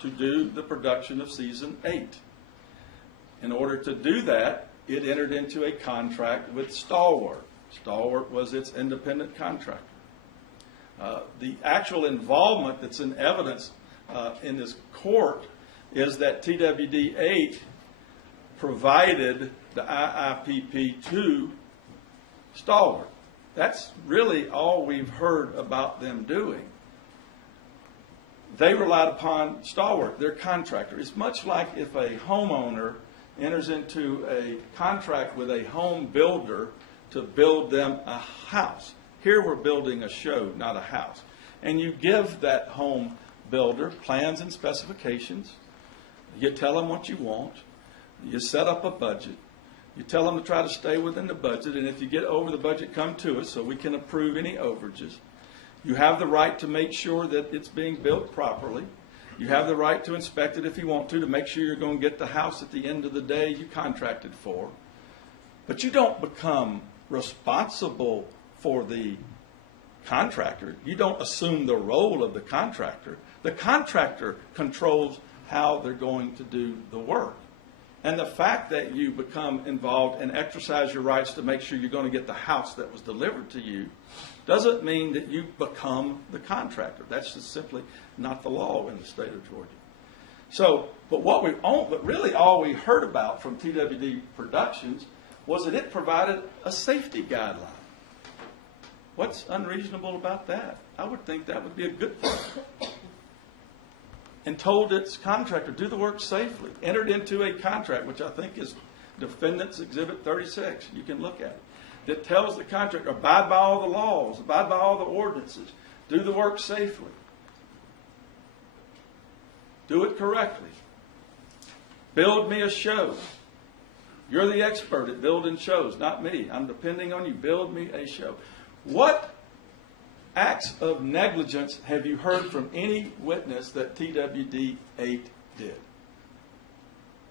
to do the production of season 8. In order to do that, it entered into a contract with Stalwart. Stalwart was its independent contractor. The actual involvement that's in evidence in this court is that TWD 8 provided the IIPP to Stalwart. That's really all we've heard about them doing. They relied upon Stalwart, their contractor. It's much like if a homeowner enters into a contract with a home builder to build them a house. Here we're building a show, not a house. And you give that home builder plans and specifications. You tell them what you want. You set up a budget. You tell them to try to stay within the budget, and if you get over the budget, come to us so we can approve any overages. You have the right to make sure that it's being built properly. You have the right to inspect it if you want to make sure you're going to get the house at the end of the day you contracted for. But you don't become responsible for the contractor. You don't assume the role of the contractor. The contractor controls how they're going to do the work. And the fact that you become involved and exercise your rights to make sure you're going to get the house that was delivered to you doesn't mean that you become the contractor. That's just simply not the law in the state of Georgia. So, but really all we heard about from TWD Productions was that it provided a safety guideline. What's unreasonable about that? I would think that would be a good thing. And told its contractor, do the work safely. Entered into a contract, which I think is Defendant's Exhibit 36. You can look at it. That tells the contractor, abide by all the laws, abide by all the ordinances, do the work safely. Do it correctly. Build me a show. You're the expert at building shows, not me. I'm depending on you. Build me a show. What acts of negligence have you heard from any witness that TWD 8 did?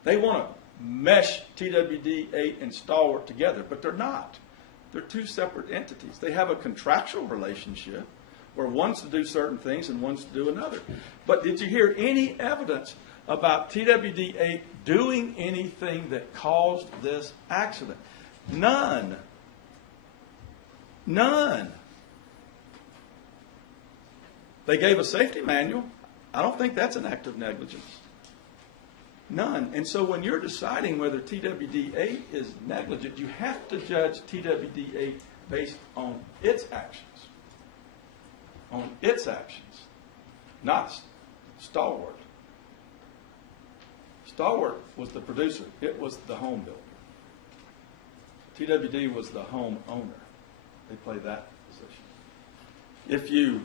They want to mesh TWD 8 and Stalwart together, but they're not. They're two separate entities. They have a contractual relationship where one's to do certain things and one's to do another. But did you hear any evidence about TWD 8 doing anything that caused this accident? None. None. They gave a safety manual. I don't think that's an act of negligence. None. And so when you're deciding whether TWD 8 is negligent, you have to judge TWD 8 based on its actions. On its actions. Not Stalwart. Stalwart was the producer. It was the home builder. TWD was the home owner. They play that position. If you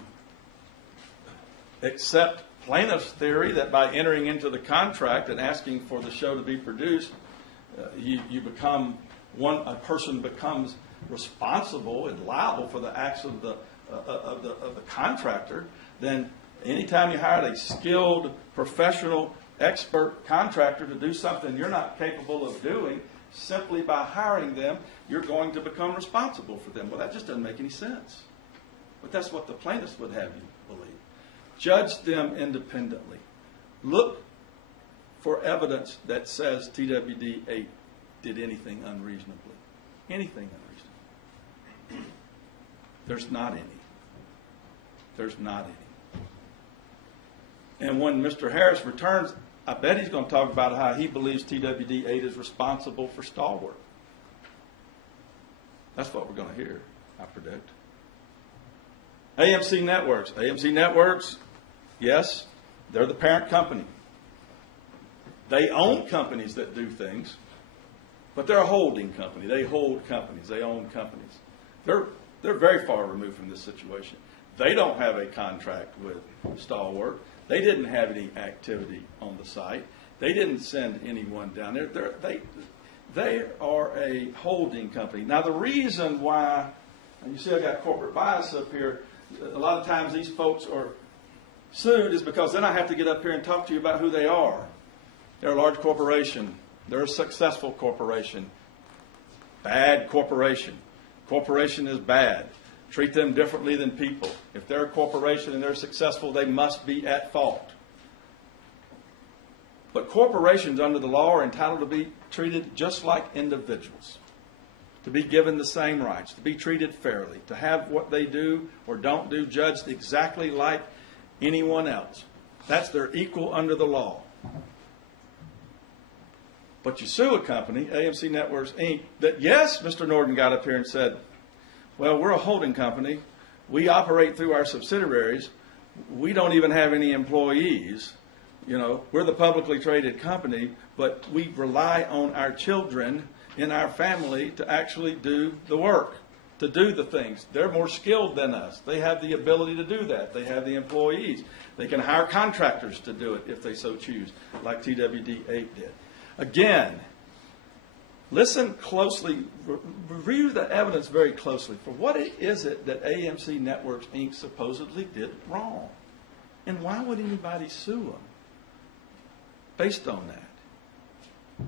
accept plaintiff's theory that by entering into the contract and asking for the show to be produced, a person becomes responsible and liable for the acts of the contractor, then anytime you hire a skilled, professional, expert contractor to do something you're not capable of doing, simply by hiring them, you're going to become responsible for them. Well, that just doesn't make any sense. But that's what the plaintiffs would have you believe. Judge them independently. Look for evidence that says TWD 8 did anything unreasonably. Anything unreasonable. There's not any. There's not any. And when Mr. Harris returns, I bet he's going to talk about how he believes TWD 8 is responsible for stall work. That's what we're going to hear, I predict. AMC Networks. AMC Networks, yes, they're the parent company. They own companies that do things, but they're a holding company. They hold companies. They own companies. They're very far removed from this situation. They don't have a contract with stall work. They didn't have any activity on the site. They didn't send anyone down there. They are a holding company. Now, the reason why, and you see I got corporate bias up here, a lot of times these folks are sued is because then I have to get up here and talk to you about who they are. They're a large corporation. They're a successful corporation. Bad corporation. Corporation is bad. Treat them differently than people. If they're a corporation and they're successful, they must be at fault. But corporations under the law are entitled to be treated just like individuals, to be given the same rights, to be treated fairly, to have what they do or don't do judged exactly like anyone else. That's their equal under the law. But you sue a company, AMC Networks, Inc., that, yes, Mr. Norton got up here and said, well, we're a holding company. We operate through our subsidiaries. We don't even have any employees. You know, we're the publicly traded company, but we rely on our children in our family to actually do the work, to do the things. They're more skilled than us. They have the ability to do that. They have the employees. They can hire contractors to do it if they so choose, like TWD 8 did. Again, listen closely, review the evidence very closely for what is it that AMC Networks, Inc. supposedly did wrong. And why would anybody sue them based on that?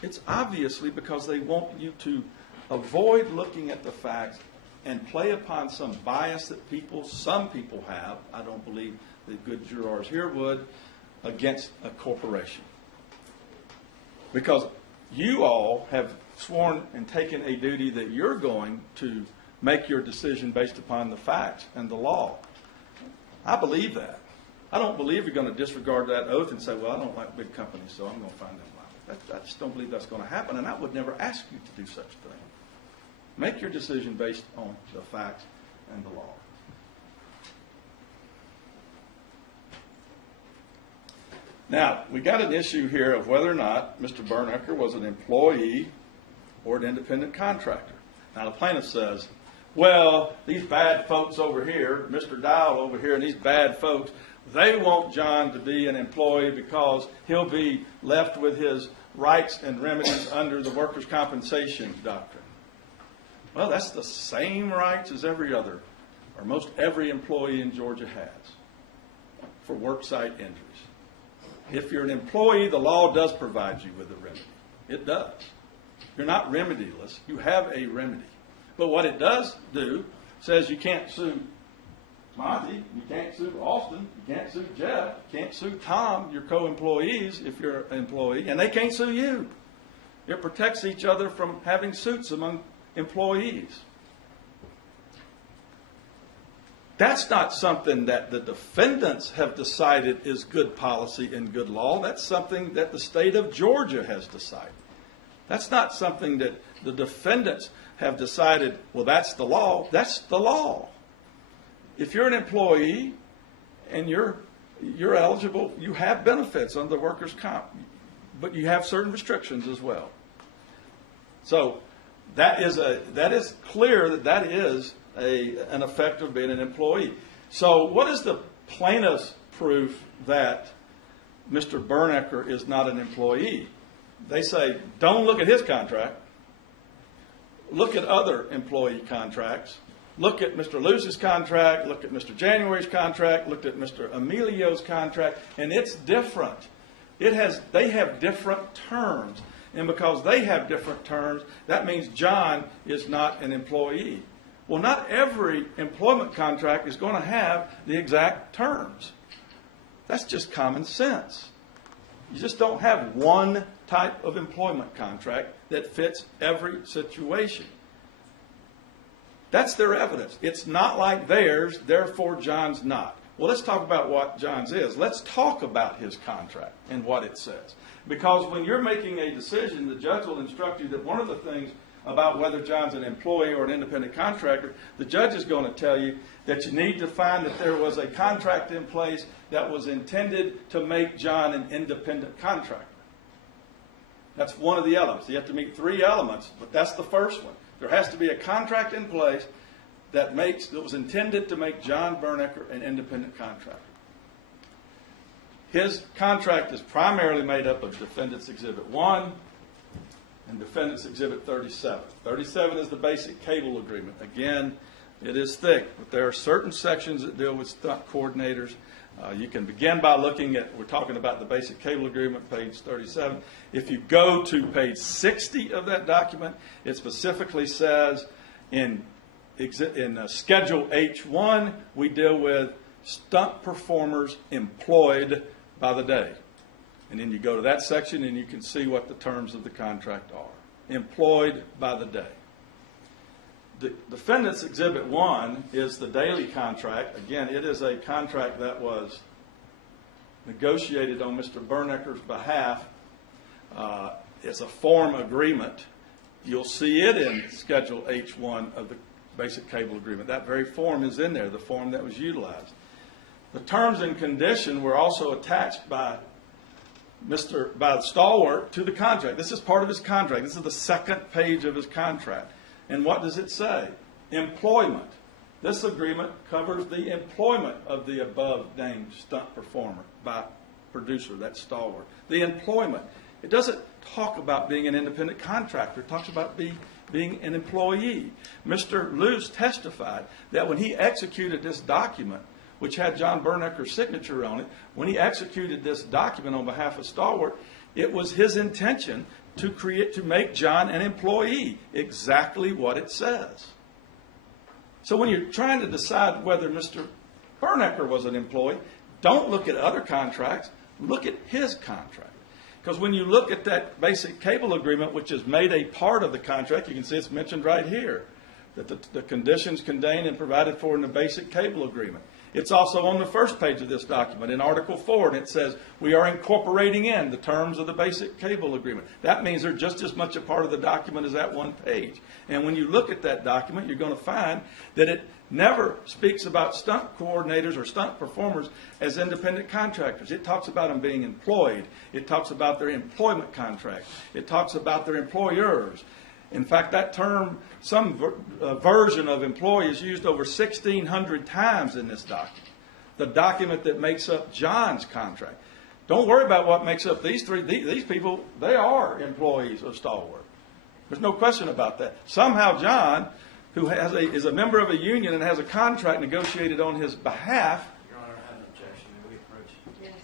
It's obviously because they want you to avoid looking at the facts and play upon some bias that some people have, I don't believe the good jurors here would, against a corporation. Because you all have sworn and taken a duty that you're going to make your decision based upon the facts and the law. I believe that. I don't believe you're going to disregard that oath and say, well, I don't like big companies, so I'm going to find them liable. I just don't believe that's going to happen, and I would never ask you to do such a thing. Make your decision based on the facts and the law. Now, we got an issue here of whether or not Mr. Bernecker was an employee or an independent contractor. Now, the plaintiff says, well, these bad folks over here, Mr. Dial over here, and these bad folks, they want John to be an employee because he'll be left with his rights and remedies under the workers' compensation doctrine. Well, that's the same rights as every other, or most every employee in Georgia has for worksite injuries. If you're an employee, the law does provide you with a remedy. It does. You're not remediless. You have a remedy. But what it does do says you can't sue Monty, you can't sue Austin, you can't sue Jeff, you can't sue Tom, your co-employees if you're an employee, and they can't sue you. It protects each other from having suits among employees. That's not something that the defendants have decided is good policy and good law. That's something that the state of Georgia has decided. That's not something that the defendants have decided, well, that's the law. That's the law. If you're an employee and you're eligible, you have benefits under the workers' comp, but you have certain restrictions as well. So that is clear that is an effect of being an employee. So what is the plaintiff's proof that Mr. Bernecker is not an employee? They say, don't look at his contract. Look at other employee contracts. Look at Mr. Luce's contract. Look at Mr. January's contract. Look at Mr. Emilio's contract. And it's different. They have different terms. And because they have different terms, that means John is not an employee. Well, not every employment contract is going to have the exact terms. That's just common sense. You just don't have one type of employment contract that fits every situation. That's their evidence. It's not like theirs, therefore John's not. Well, let's talk about what John's is. Let's talk about his contract and what it says. Because when you're making a decision, the judge will instruct you that one of the things about whether John's an employee or an independent contractor, the judge is going to tell you that you need to find that there was a contract in place that was intended to make John an independent contractor. That's one of the elements. You have to meet 3 elements, but that's the first one. There has to be a contract in place that was intended to make John Bernecker an independent contractor. His contract is primarily made up of Defendant's Exhibit 1 and Defendant's Exhibit 37. 37 is the basic cable agreement. Again, it is thick, but there are certain sections that deal with stunt coordinators. You can begin by looking at, we're talking about the basic cable agreement, page 37. If you go to page 60 of that document, it specifically says in Schedule H1, we deal with stunt performers employed by the day. And then you go to that section and you can see what the terms of the contract are. Employed by the day. The Defendant's Exhibit 1 is the daily contract. Again, it is a contract that was negotiated on Mr. Bernecker's behalf. It's a form agreement. You'll see it in Schedule H1 of the basic cable agreement. That very form is in there, the form that was utilized. The terms and condition were also attached by Stalwart to the contract. This is part of his contract. This is the second page of his contract. And what does it say? Employment. This agreement covers the employment of the above-named stunt performer by producer, that's Stalwart. The employment. It doesn't talk about being an independent contractor. It talks about being an employee. Mr. Luce testified that when he executed this document, which had John Bernecker's signature on it, when he executed this document on behalf of Stalwart, it was his intention to make John an employee, exactly what it says. So when you're trying to decide whether Mr. Bernecker was an employee, don't look at other contracts, look at his contract. Because when you look at that basic cable agreement, which is made a part of the contract, you can see it's mentioned right here, that the conditions contained and provided for in the basic cable agreement. It's also on the first page of this document in Article 4, and it says we are incorporating in the terms of the basic cable agreement. That means they're just as much a part of the document as that one page. And when you look at that document, you're going to find that it never speaks about stunt coordinators or stunt performers as independent contractors. It talks about them being employed. It talks about their employment contract. It talks about their employers. In fact, that term, some version of employee is used over 1,600 times in this document. The document that makes up John's contract. Don't worry about what makes up these three. These people, they are employees of Stalwart. There's no question about that. Somehow John, who is a member of a union and has a contract negotiated on his behalf. Your Honor, I have an objection. May we approach? Yes.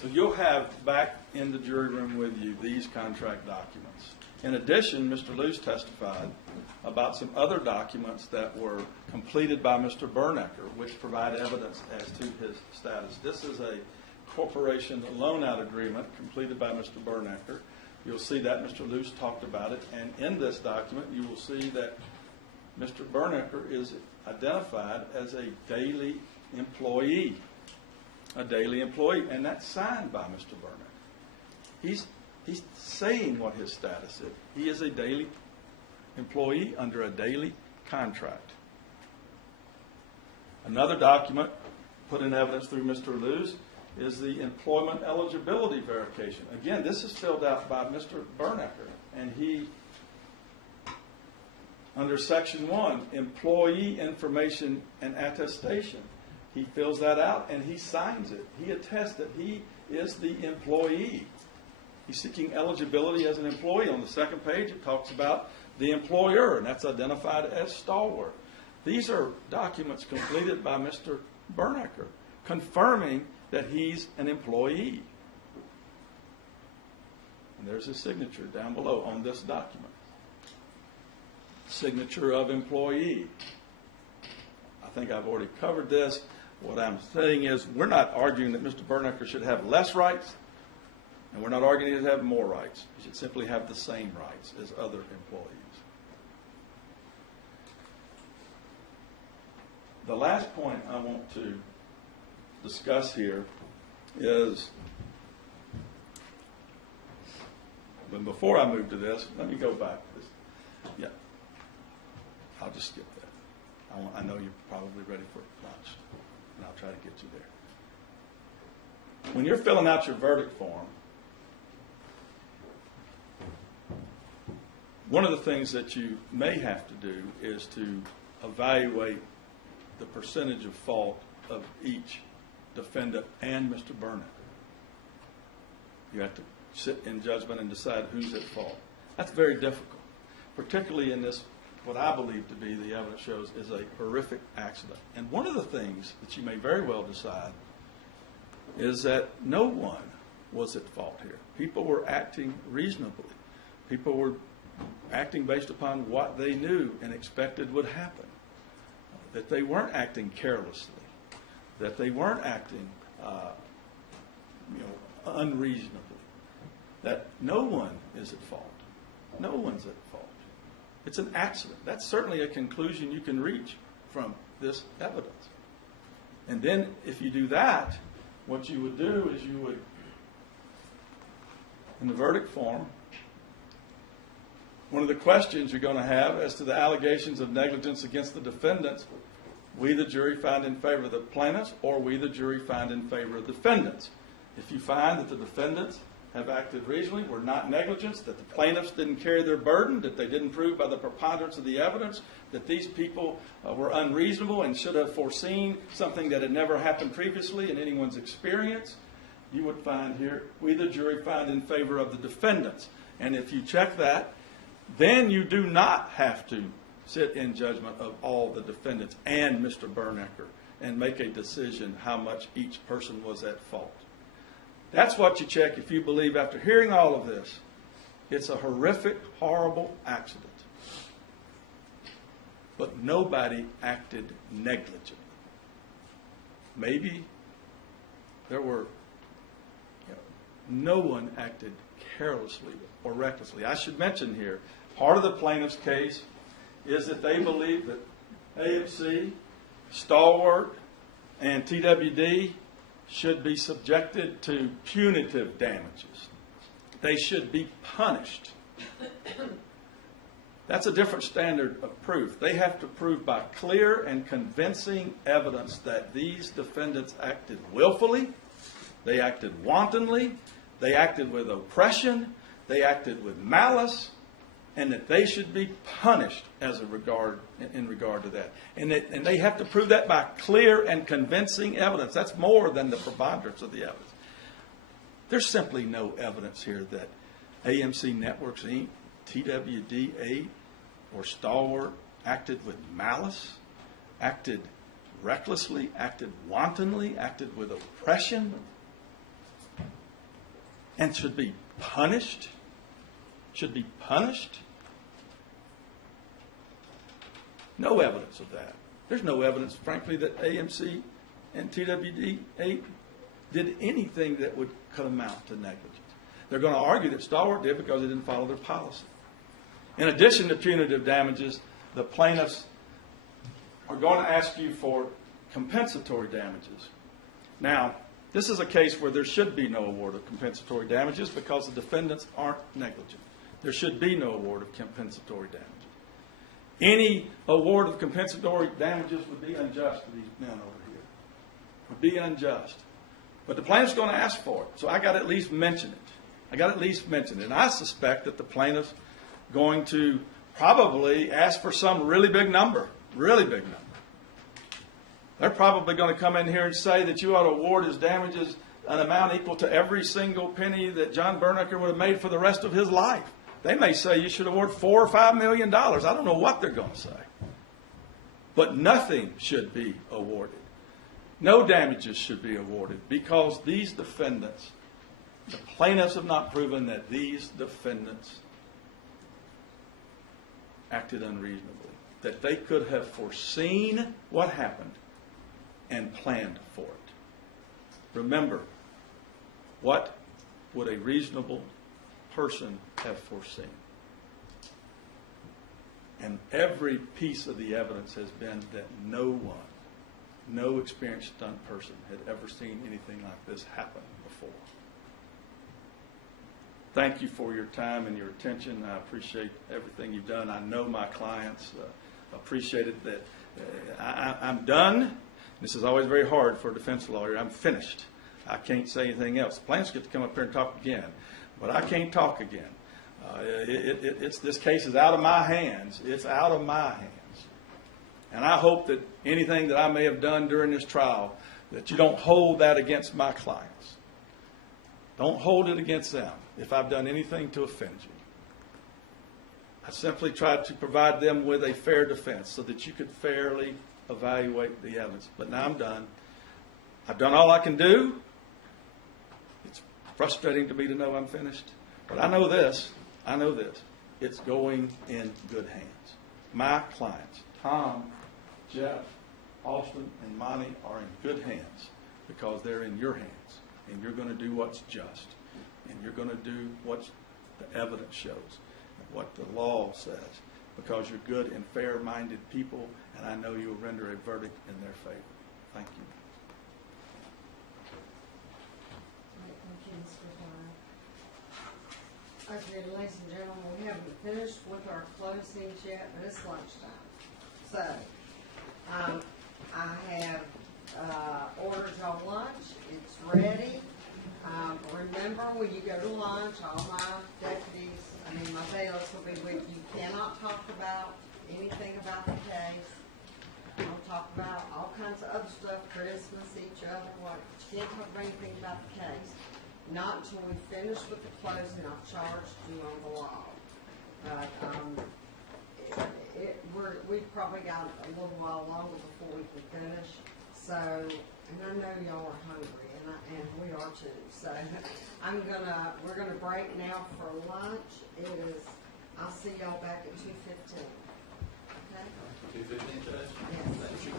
So you'll have back in the jury room with you these contract documents. In addition, Mr. Luce testified about some other documents that were completed by Mr. Bernecker, which provide evidence as to his status. This is a corporation loan-out agreement completed by Mr. Bernecker. You'll see that Mr. Luce talked about it. And in this document, you will see that Mr. Bernecker is identified as a daily employee. A daily employee, and that's signed by Mr. Bernecker. He's saying what his status is. He is a daily employee under a daily contract. Another document put in evidence through Mr. Lewis is the employment eligibility verification. Again, this is filled out by Mr. Bernecker, and he, under Section 1, Employee Information and Attestation, he fills that out and he signs it. He attests that he is the employee. He's seeking eligibility as an employee. On the second page, it talks about the employer, and that's identified as Stalwart. These are documents completed by Mr. Bernecker, confirming that he's an employee. And there's his signature down below on this document. Signature of employee. I think I've already covered this. What I'm saying is we're not arguing that Mr. Bernecker should have less rights, and we're not arguing he should have more rights. He should simply have the same rights as other employees. The last point I want to discuss here is, but before I move to this, let me go back to this. Yeah, I'll just skip that. I know you're probably ready for lunch, and I'll try to get you there. When you're filling out your verdict form, one of the things that you may have to do is to evaluate the percentage of fault of each defendant and Mr. Bernecker. You have to sit in judgment and decide who's at fault. That's very difficult, particularly in this, what I believe to be, the evidence shows, is a horrific accident. And one of the things that you may very well decide is that no one was at fault here. People were acting reasonably. People were acting based upon what they knew and expected would happen. That they weren't acting carelessly, that they weren't acting unreasonably, that no one is at fault. No one's at fault. It's an accident. That's certainly a conclusion you can reach from this evidence. And then if you do that, what you would do is you would, in the verdict form, one of the questions you're going to have as to the allegations of negligence against the defendants, we the jury find in favor of the plaintiffs, or we the jury find in favor of the defendants. If you find that the defendants have acted reasonably, were not negligent, that the plaintiffs didn't carry their burden, that they didn't prove by the preponderance of the evidence that these people were unreasonable and should have foreseen something that had never happened previously in anyone's experience, you would find here, we the jury find in favor of the defendants. And if you check that, then you do not have to sit in judgment of all the defendants and Mr. Bernecker and make a decision how much each person was at fault. That's what you check if you believe, after hearing all of this, it's a horrific, horrible accident. But nobody acted negligently. Maybe there were, no one acted carelessly or recklessly. I should mention here, part of the plaintiff's case is that they believe that AMC, Stalwart, and TWD should be subjected to punitive damages. They should be punished. That's a different standard of proof. They have to prove by clear and convincing evidence that these defendants acted willfully, they acted wantonly, they acted with oppression, they acted with malice, and that they should be punished in regard to that. And they have to prove that by clear and convincing evidence. That's more than the preponderance of the evidence. There's simply no evidence here that AMC Networks Inc., TWD 8, or Stalwart acted with malice, acted recklessly, acted wantonly, acted with oppression, and should be punished. Should be punished. No evidence of that. There's no evidence, frankly, that AMC and TWD 8 did anything that could amount to negligence. They're going to argue that Stalwart did because they didn't follow their policy. In addition to punitive damages, the plaintiffs are going to ask you for compensatory damages. Now, this is a case where there should be no award of compensatory damages because the defendants aren't negligent. There should be no award of compensatory damages. Any award of compensatory damages would be unjust to these men over here. Would be unjust. But the plaintiff's going to ask for it, so I got to at least mention it. And I suspect that the plaintiff's going to probably ask for some really big number. They're probably going to come in here and say that you ought to award his damages an amount equal to every single penny that John Bernecker would have made for the rest of his life. They may say you should award $4 or $5 million. I don't know what they're going to say. But nothing should be awarded. No damages should be awarded because these defendants, the plaintiffs have not proven that these defendants acted unreasonably, that they could have foreseen what happened and planned for it. Remember, what would a reasonable person have foreseen? And every piece of the evidence has been that no experienced stunt person had ever seen anything like this happen before. Thank you for your time and your attention. I appreciate everything you've done. I know my clients appreciated that. I'm done. This is always very hard for a defense lawyer. I'm finished. I can't say anything else. Plaintiffs get to come up here and talk again, but I can't talk again. This case is out of my hands. It's out of my hands. And I hope that anything that I may have done during this trial, that you don't hold that against my clients. Don't hold it against them if I've done anything to offend you. I simply tried to provide them with a fair defense so that you could fairly evaluate the evidence. But now I'm done. I've done all I can do. It's frustrating to me to know I'm finished. But I know this. It's going in good hands. My clients, Tom, Jeff, Austin, and Monty, are in good hands because they're in your hands. And you're going to do what's just. And you're going to do what the evidence shows and what the law says because you're good and fair-minded people, and I know you'll render a verdict in their favor. Thank you. Okay, ladies and gentlemen, we haven't finished with our closings yet, but it's lunchtime. So, I have ordered y'all lunch. It's ready. Remember, when you go to lunch, all my deputies, my bailiffs will be with you. You cannot talk about anything about the case. Don't talk about all kinds of other stuff, Christmas, each other, what. You can't talk about anything about the case. Not until we finish with the closing. I've charged you on the law. But we've probably got a little while longer before we can finish. So, and I know y'all are hungry, and we are too. So, we're gonna break now for lunch. I'll see y'all back at 2:15. Okay? 2:15, Judge? Yes.